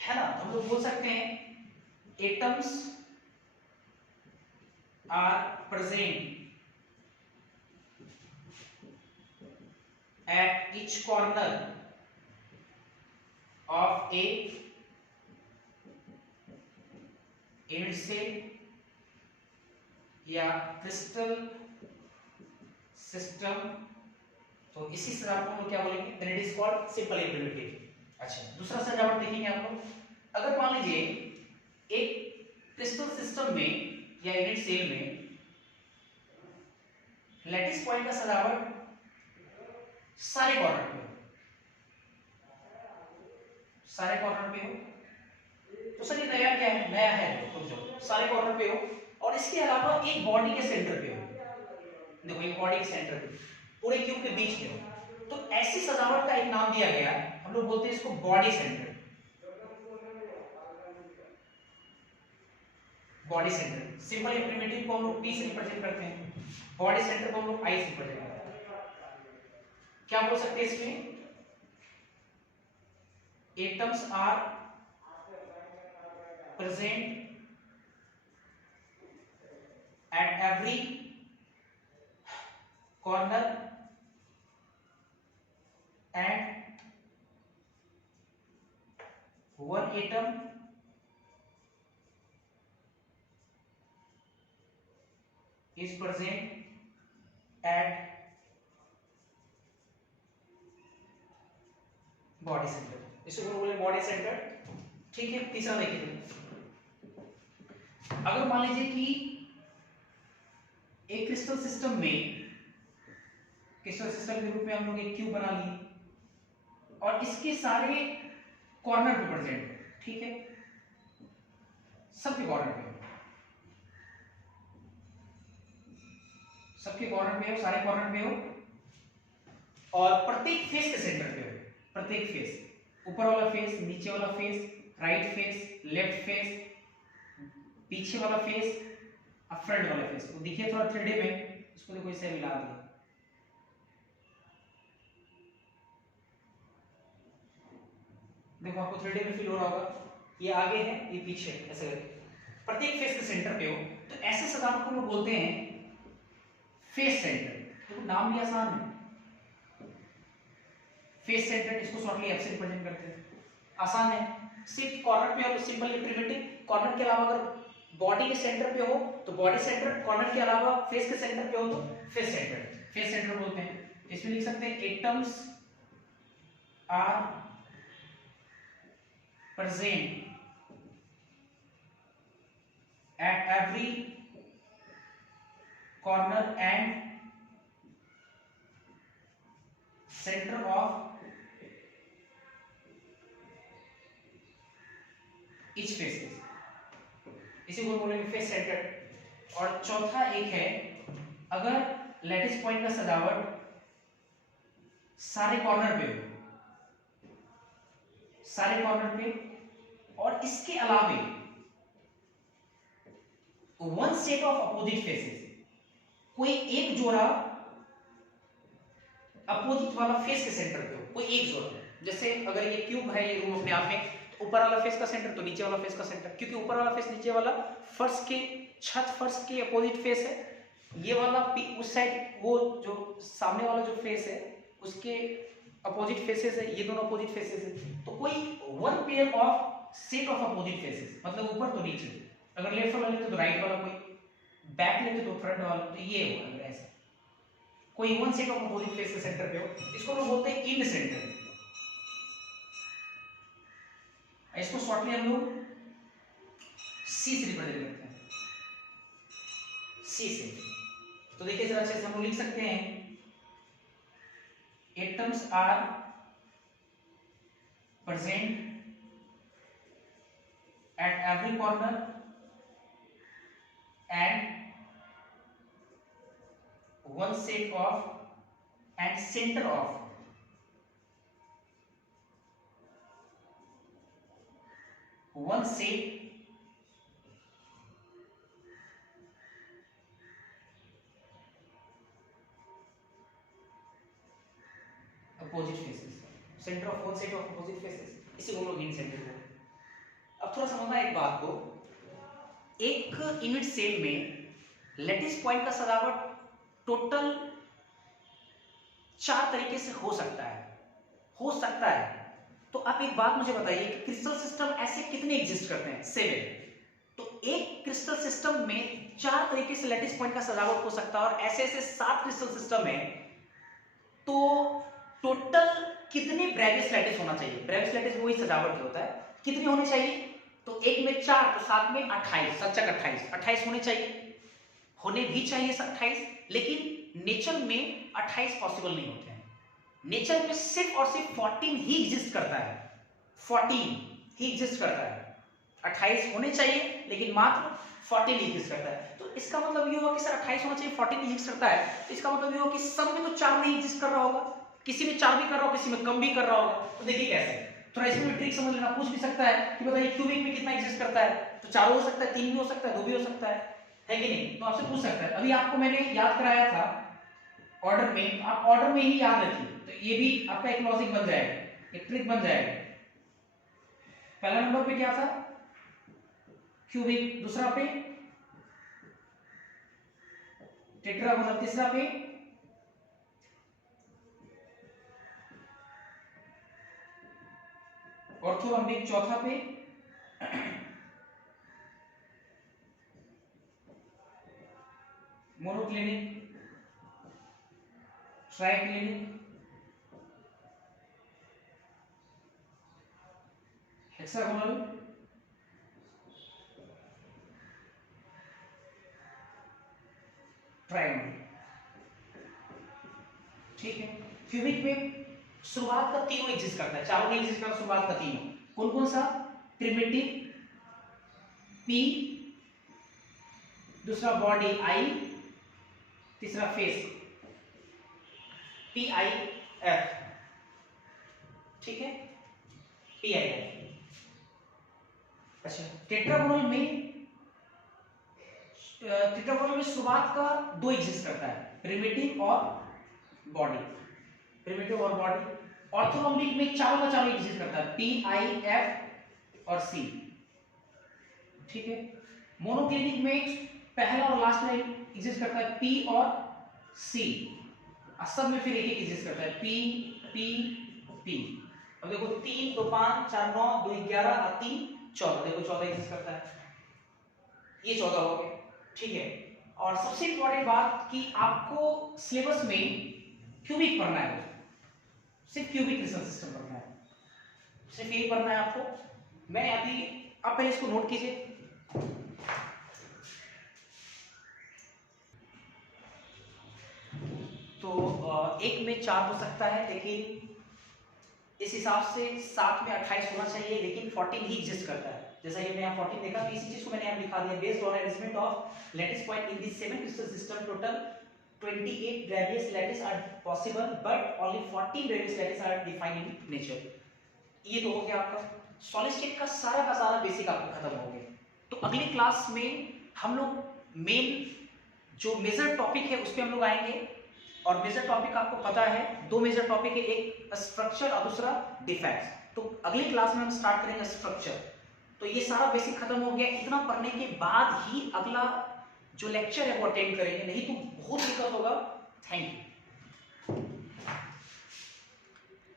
है ना। हम लोग बोल सकते हैं atoms are present at each corner of a unit cell या क्रिस्टल सिस्टम। तो इसी सजावट को हम लोग क्या बोलेंगे? then it is called simple and primitive। अच्छा, दूसरा सजावट देखेंगे आप लोग। अगर मान लीजिए एक क्रिस्टल सिस्टम में या यूनिट सेल में लैटिस पॉइंट का सजावट सारे कॉर्नर पे हो, सारे कॉर्नर पे हो, तो सर ये नया क्या है? नया है तो जो सारे कॉर्नर पे हो और इसके अलावा एक बॉडी के सेंटर पे हो। देखो एक बॉडी के सेंटर पे पूरे क्यूब के बीच में हो, तो ऐसी सजावट का एक नाम दिया गया, हम लोग बोलते हैं इसको body centre. Body centre simple या प्रिमिटिव को हम लोग पी से रिप्रेजेंट करते हैं, बॉडी सेंटर को हम लोग आई से रिप्रेजेंट करते हैं। क्या बोल सकते हैं इसमें? Atoms are present at every corner and one atom is present at body center। इसको बोले बॉडी सेंटर, ठीक है। तीसरा देखिए, अगर मान लीजिए कि एक क्रिस्टल सिस्टम में, क्रिस्टल सिस्टम के रूप में हम लोग एक क्यूब बना लिए और इसके सारे कॉर्नर पे प्रेजेंट, ठीक है, सबके कॉर्नर पे, सबके कॉर्नर पे हो, सारे कॉर्नर पे हो और प्रत्येक फेस के सेंटर पे हो। प्रत्येक फेस, ऊपर वाला फेस, नीचे वाला face, right face, left face, पीछे वाला फेस और फ्रंट वाला फेस। वो दिखे थोड़ा 3D में, इसको देखो इसे मिला दिया, देखो आपको 3D में फील हो रहा होगा, ये आगे है ये पीछे, ऐसे करके प्रत्येक फेस के सेंटर पे हो। तो ऐसे सजावट को हम बोलते हैं फेस सेंटर। तो नाम भी आसान है, फेस सेंटर, इसको शॉर्टली एफ से रिप्रेजेंट करते हैं, आसान है। सिर्फ कॉर्नर पे हो तो सिंपल या प्रिमिटिव, कॉर्नर के अलावा अगर बॉडी के सेंटर पे हो तो बॉडी सेंटर, कॉर्नर के अलावा फेस के सेंटर पे हो तो फेस सेंटर, फेस सेंटर बोलते हैं। इसमें लिख सकते हैं atoms are present at every corner and center of each faces, इसी को बोलेंगे फेस सेंटर्ड। और चौथा एक है अगर लैटिस पॉइंट का सजावट सारे कॉर्नर पे हो, सारे कॉर्नर पे, और इसके अलावे one set of opposite faces, कोई एक जोड़ा अपोजिट वाला फेस के सेंटर पे हो, कोई एक जोड़ा। जैसे अगर ये क्यूब है, ये रूम अपने आप में, तो ऊपर वाला फेस का सेंटर तो नीचे वाला फेस का सेंटर, क्योंकि ऊपर वाला फेस नीचे वाला फर्श के, छत फर्श के अपोजिट फेस है, ये वाला उस साइड, वो जो सामने वाला जो फेस है उसके अपोजिट फेसेस है, ये दोनों अपोजिट फेसेस है। तो कोई one pair of set of opposite faces, मतलब ऊपर तो नीचे, अगर लेफ्ट वाला लेते तो राइट वाला, कोई बैक लेते तो फ्रंट वाला, तो ये होगा ऐसा, कोई one set of opposite face के सेंटर पे हो, इसको लोग बोलते हैं इंड सेंटर। इसको शॉर्टली हम लोग सी से रिप्रेजेंट करते हैं, सी से। तो देखिए जरा अच्छे से हम लोग लिख सकते हैं, atoms are present at every corner and one set of and center of one set opposite faces, center of one set of opposite faces, इसी को लोग इन सेंटर बोलते हैं। अब थोड़ा समझना एक बात को, एक यूनिट सेल में लैटिस पॉइंट का सजावट टोटल 4 तरीके से हो सकता है। तो आप एक बात मुझे बताइए कि क्रिस्टल सिस्टम ऐसे कितने एग्जिस्ट करते हैं? 7। तो एक क्रिस्टल सिस्टम में 4 तरीके से लैटिस पॉइंट का सजावट हो सकता है, और ऐसे 7 क्रिस्टल सिस्टम है, तो टोटल कितने ब्रेवियस लैटिस होना चाहिए? ब्रेवियस लैटिस वही सजावट होता है, कितने होने चाहिए? तो एक में 4, तो 7 में 28, 28 होने चाहिए, होने भी चाहिए 28, लेकिन नेचर में 28 पॉसिबल नहीं होते हैं। नेचर में सिर्फ और सिर्फ 14 ही एग्जिस्ट करता है, 14 ही एग्जिस्ट करता है। 28 होने चाहिए लेकिन मात्र 14 ही एग्जिस्ट करता है। तो इसका मतलब ये हुआ कि सर 28 होना चाहिए, 14 एग्जिस्ट करता है, तो इसका मतलब ये हुआ कि सब में तो 4 नहीं एग्जिस्ट कर रहा होगा, किसी में 4 भी कर रहा होगा, किसी में कम भी कर रहा होगा। तो देखिए कैसे, थोड़ा इसमें ट्रिक समझ लेना। पूछ भी सकता है कि बताइए क्यूबिक में कितना एग्जिस्ट करता है, तो 4 हो सकता है, 3 भी हो सकता है, 2 भी हो सकता है कि नहीं? तो आपसे पूछ सकता है। अभी आपको मैंने याद कराया था ऑर्डर में, आप ऑर्डर में ही याद रखिए, तो ये भी आपका एक लॉजिक बन जाएगा, एक ट्रिक बन जाएगा। पहला नंबर पे क्या था? क्यूबिक, दूसरा पे टेट्रागोनल, तीसरा पे ऑर्थोरॉम्बिक, चौथा पे मोनोक्लिनिक, ट्राइक्लिनिक, हेक्सागोनल, ट्राइगोनल। ठीक है, क्यूबिक में शुरुआत का तीनों एग्जिस्ट करता है, चारों नहीं एग्जिस्ट करता, शुरुआत का तीनों। कौन कौन सा? प्रिमिटिव पी, दूसरा बॉडी आई, तीसरा फेस पी आई एफ। ठीक है, पी आई एफ। अच्छा, टेट्रागोनल में शुरुआत का 2 एग्जिस्ट करता है, प्रिमिटिव और बॉडी, प्रिमिटिव और बॉडी। ऑर्थोरॉम्बिक में चारों का चारों एग्जिस्ट करता है, पी आई एफ और सी। ठीक है, मोनोक्लिनिक में पहला और लास्ट में एग्जिस्ट करता है पी और सी, सब में फिर एक एक एग्जिस्ट करता है, पी पी पी। अब देखो 3 2 5 4 9 2 11 और 3 14, देखो 14 एग्जिस्ट करता है, ये 14 हो गए। ठीक है, और सबसे इंपॉर्टेंट बात कि आपको सिलेबस में क्यूबिक पढ़ना है, सिर्फ क्यूबिक क्रिस्टल सिस्टम पढ़ना है, सिर्फ यही पढ़ना है आपको। मैं अभी, आप पहले इसको नोट कीजिए। तो एक में 4 हो सकता है, लेकिन इस हिसाब से 7 में 28 होना चाहिए, लेकिन 14 ही एग्जिस्ट करता है। जैसा कि मैंने यहाँ 14 देखा, तो इसी चीज को मैंने यहाँ लिखा दिया, based on arrangement of lattice point in this 7 crystal system total 28 various lattice are possible but only 14 various lattice are defined in nature। ये तो हो गया आपका सॉलिड स्टेट का सारा बेसिक आपको खत्म हो गया। तो अगली क्लास में हम लोग मेन जो मेजर टॉपिक है उस पर हम लोग आएंगे, और मेजर टॉपिक आपको पता है, दो मेजर टॉपिक है, एक स्ट्रक्चर और दूसरा डिफेक्ट्स। तो अगली क्लास में हम स्टार्ट करेंगे स्ट्रक्चर। तो ये सारा बेसिक खत्म हो गया। इतना पढ़ने के बाद ही अगला जो लेक्चर है वो अटेंड करेंगे, नहीं तो बहुत दिक्कत होगा। Thank you.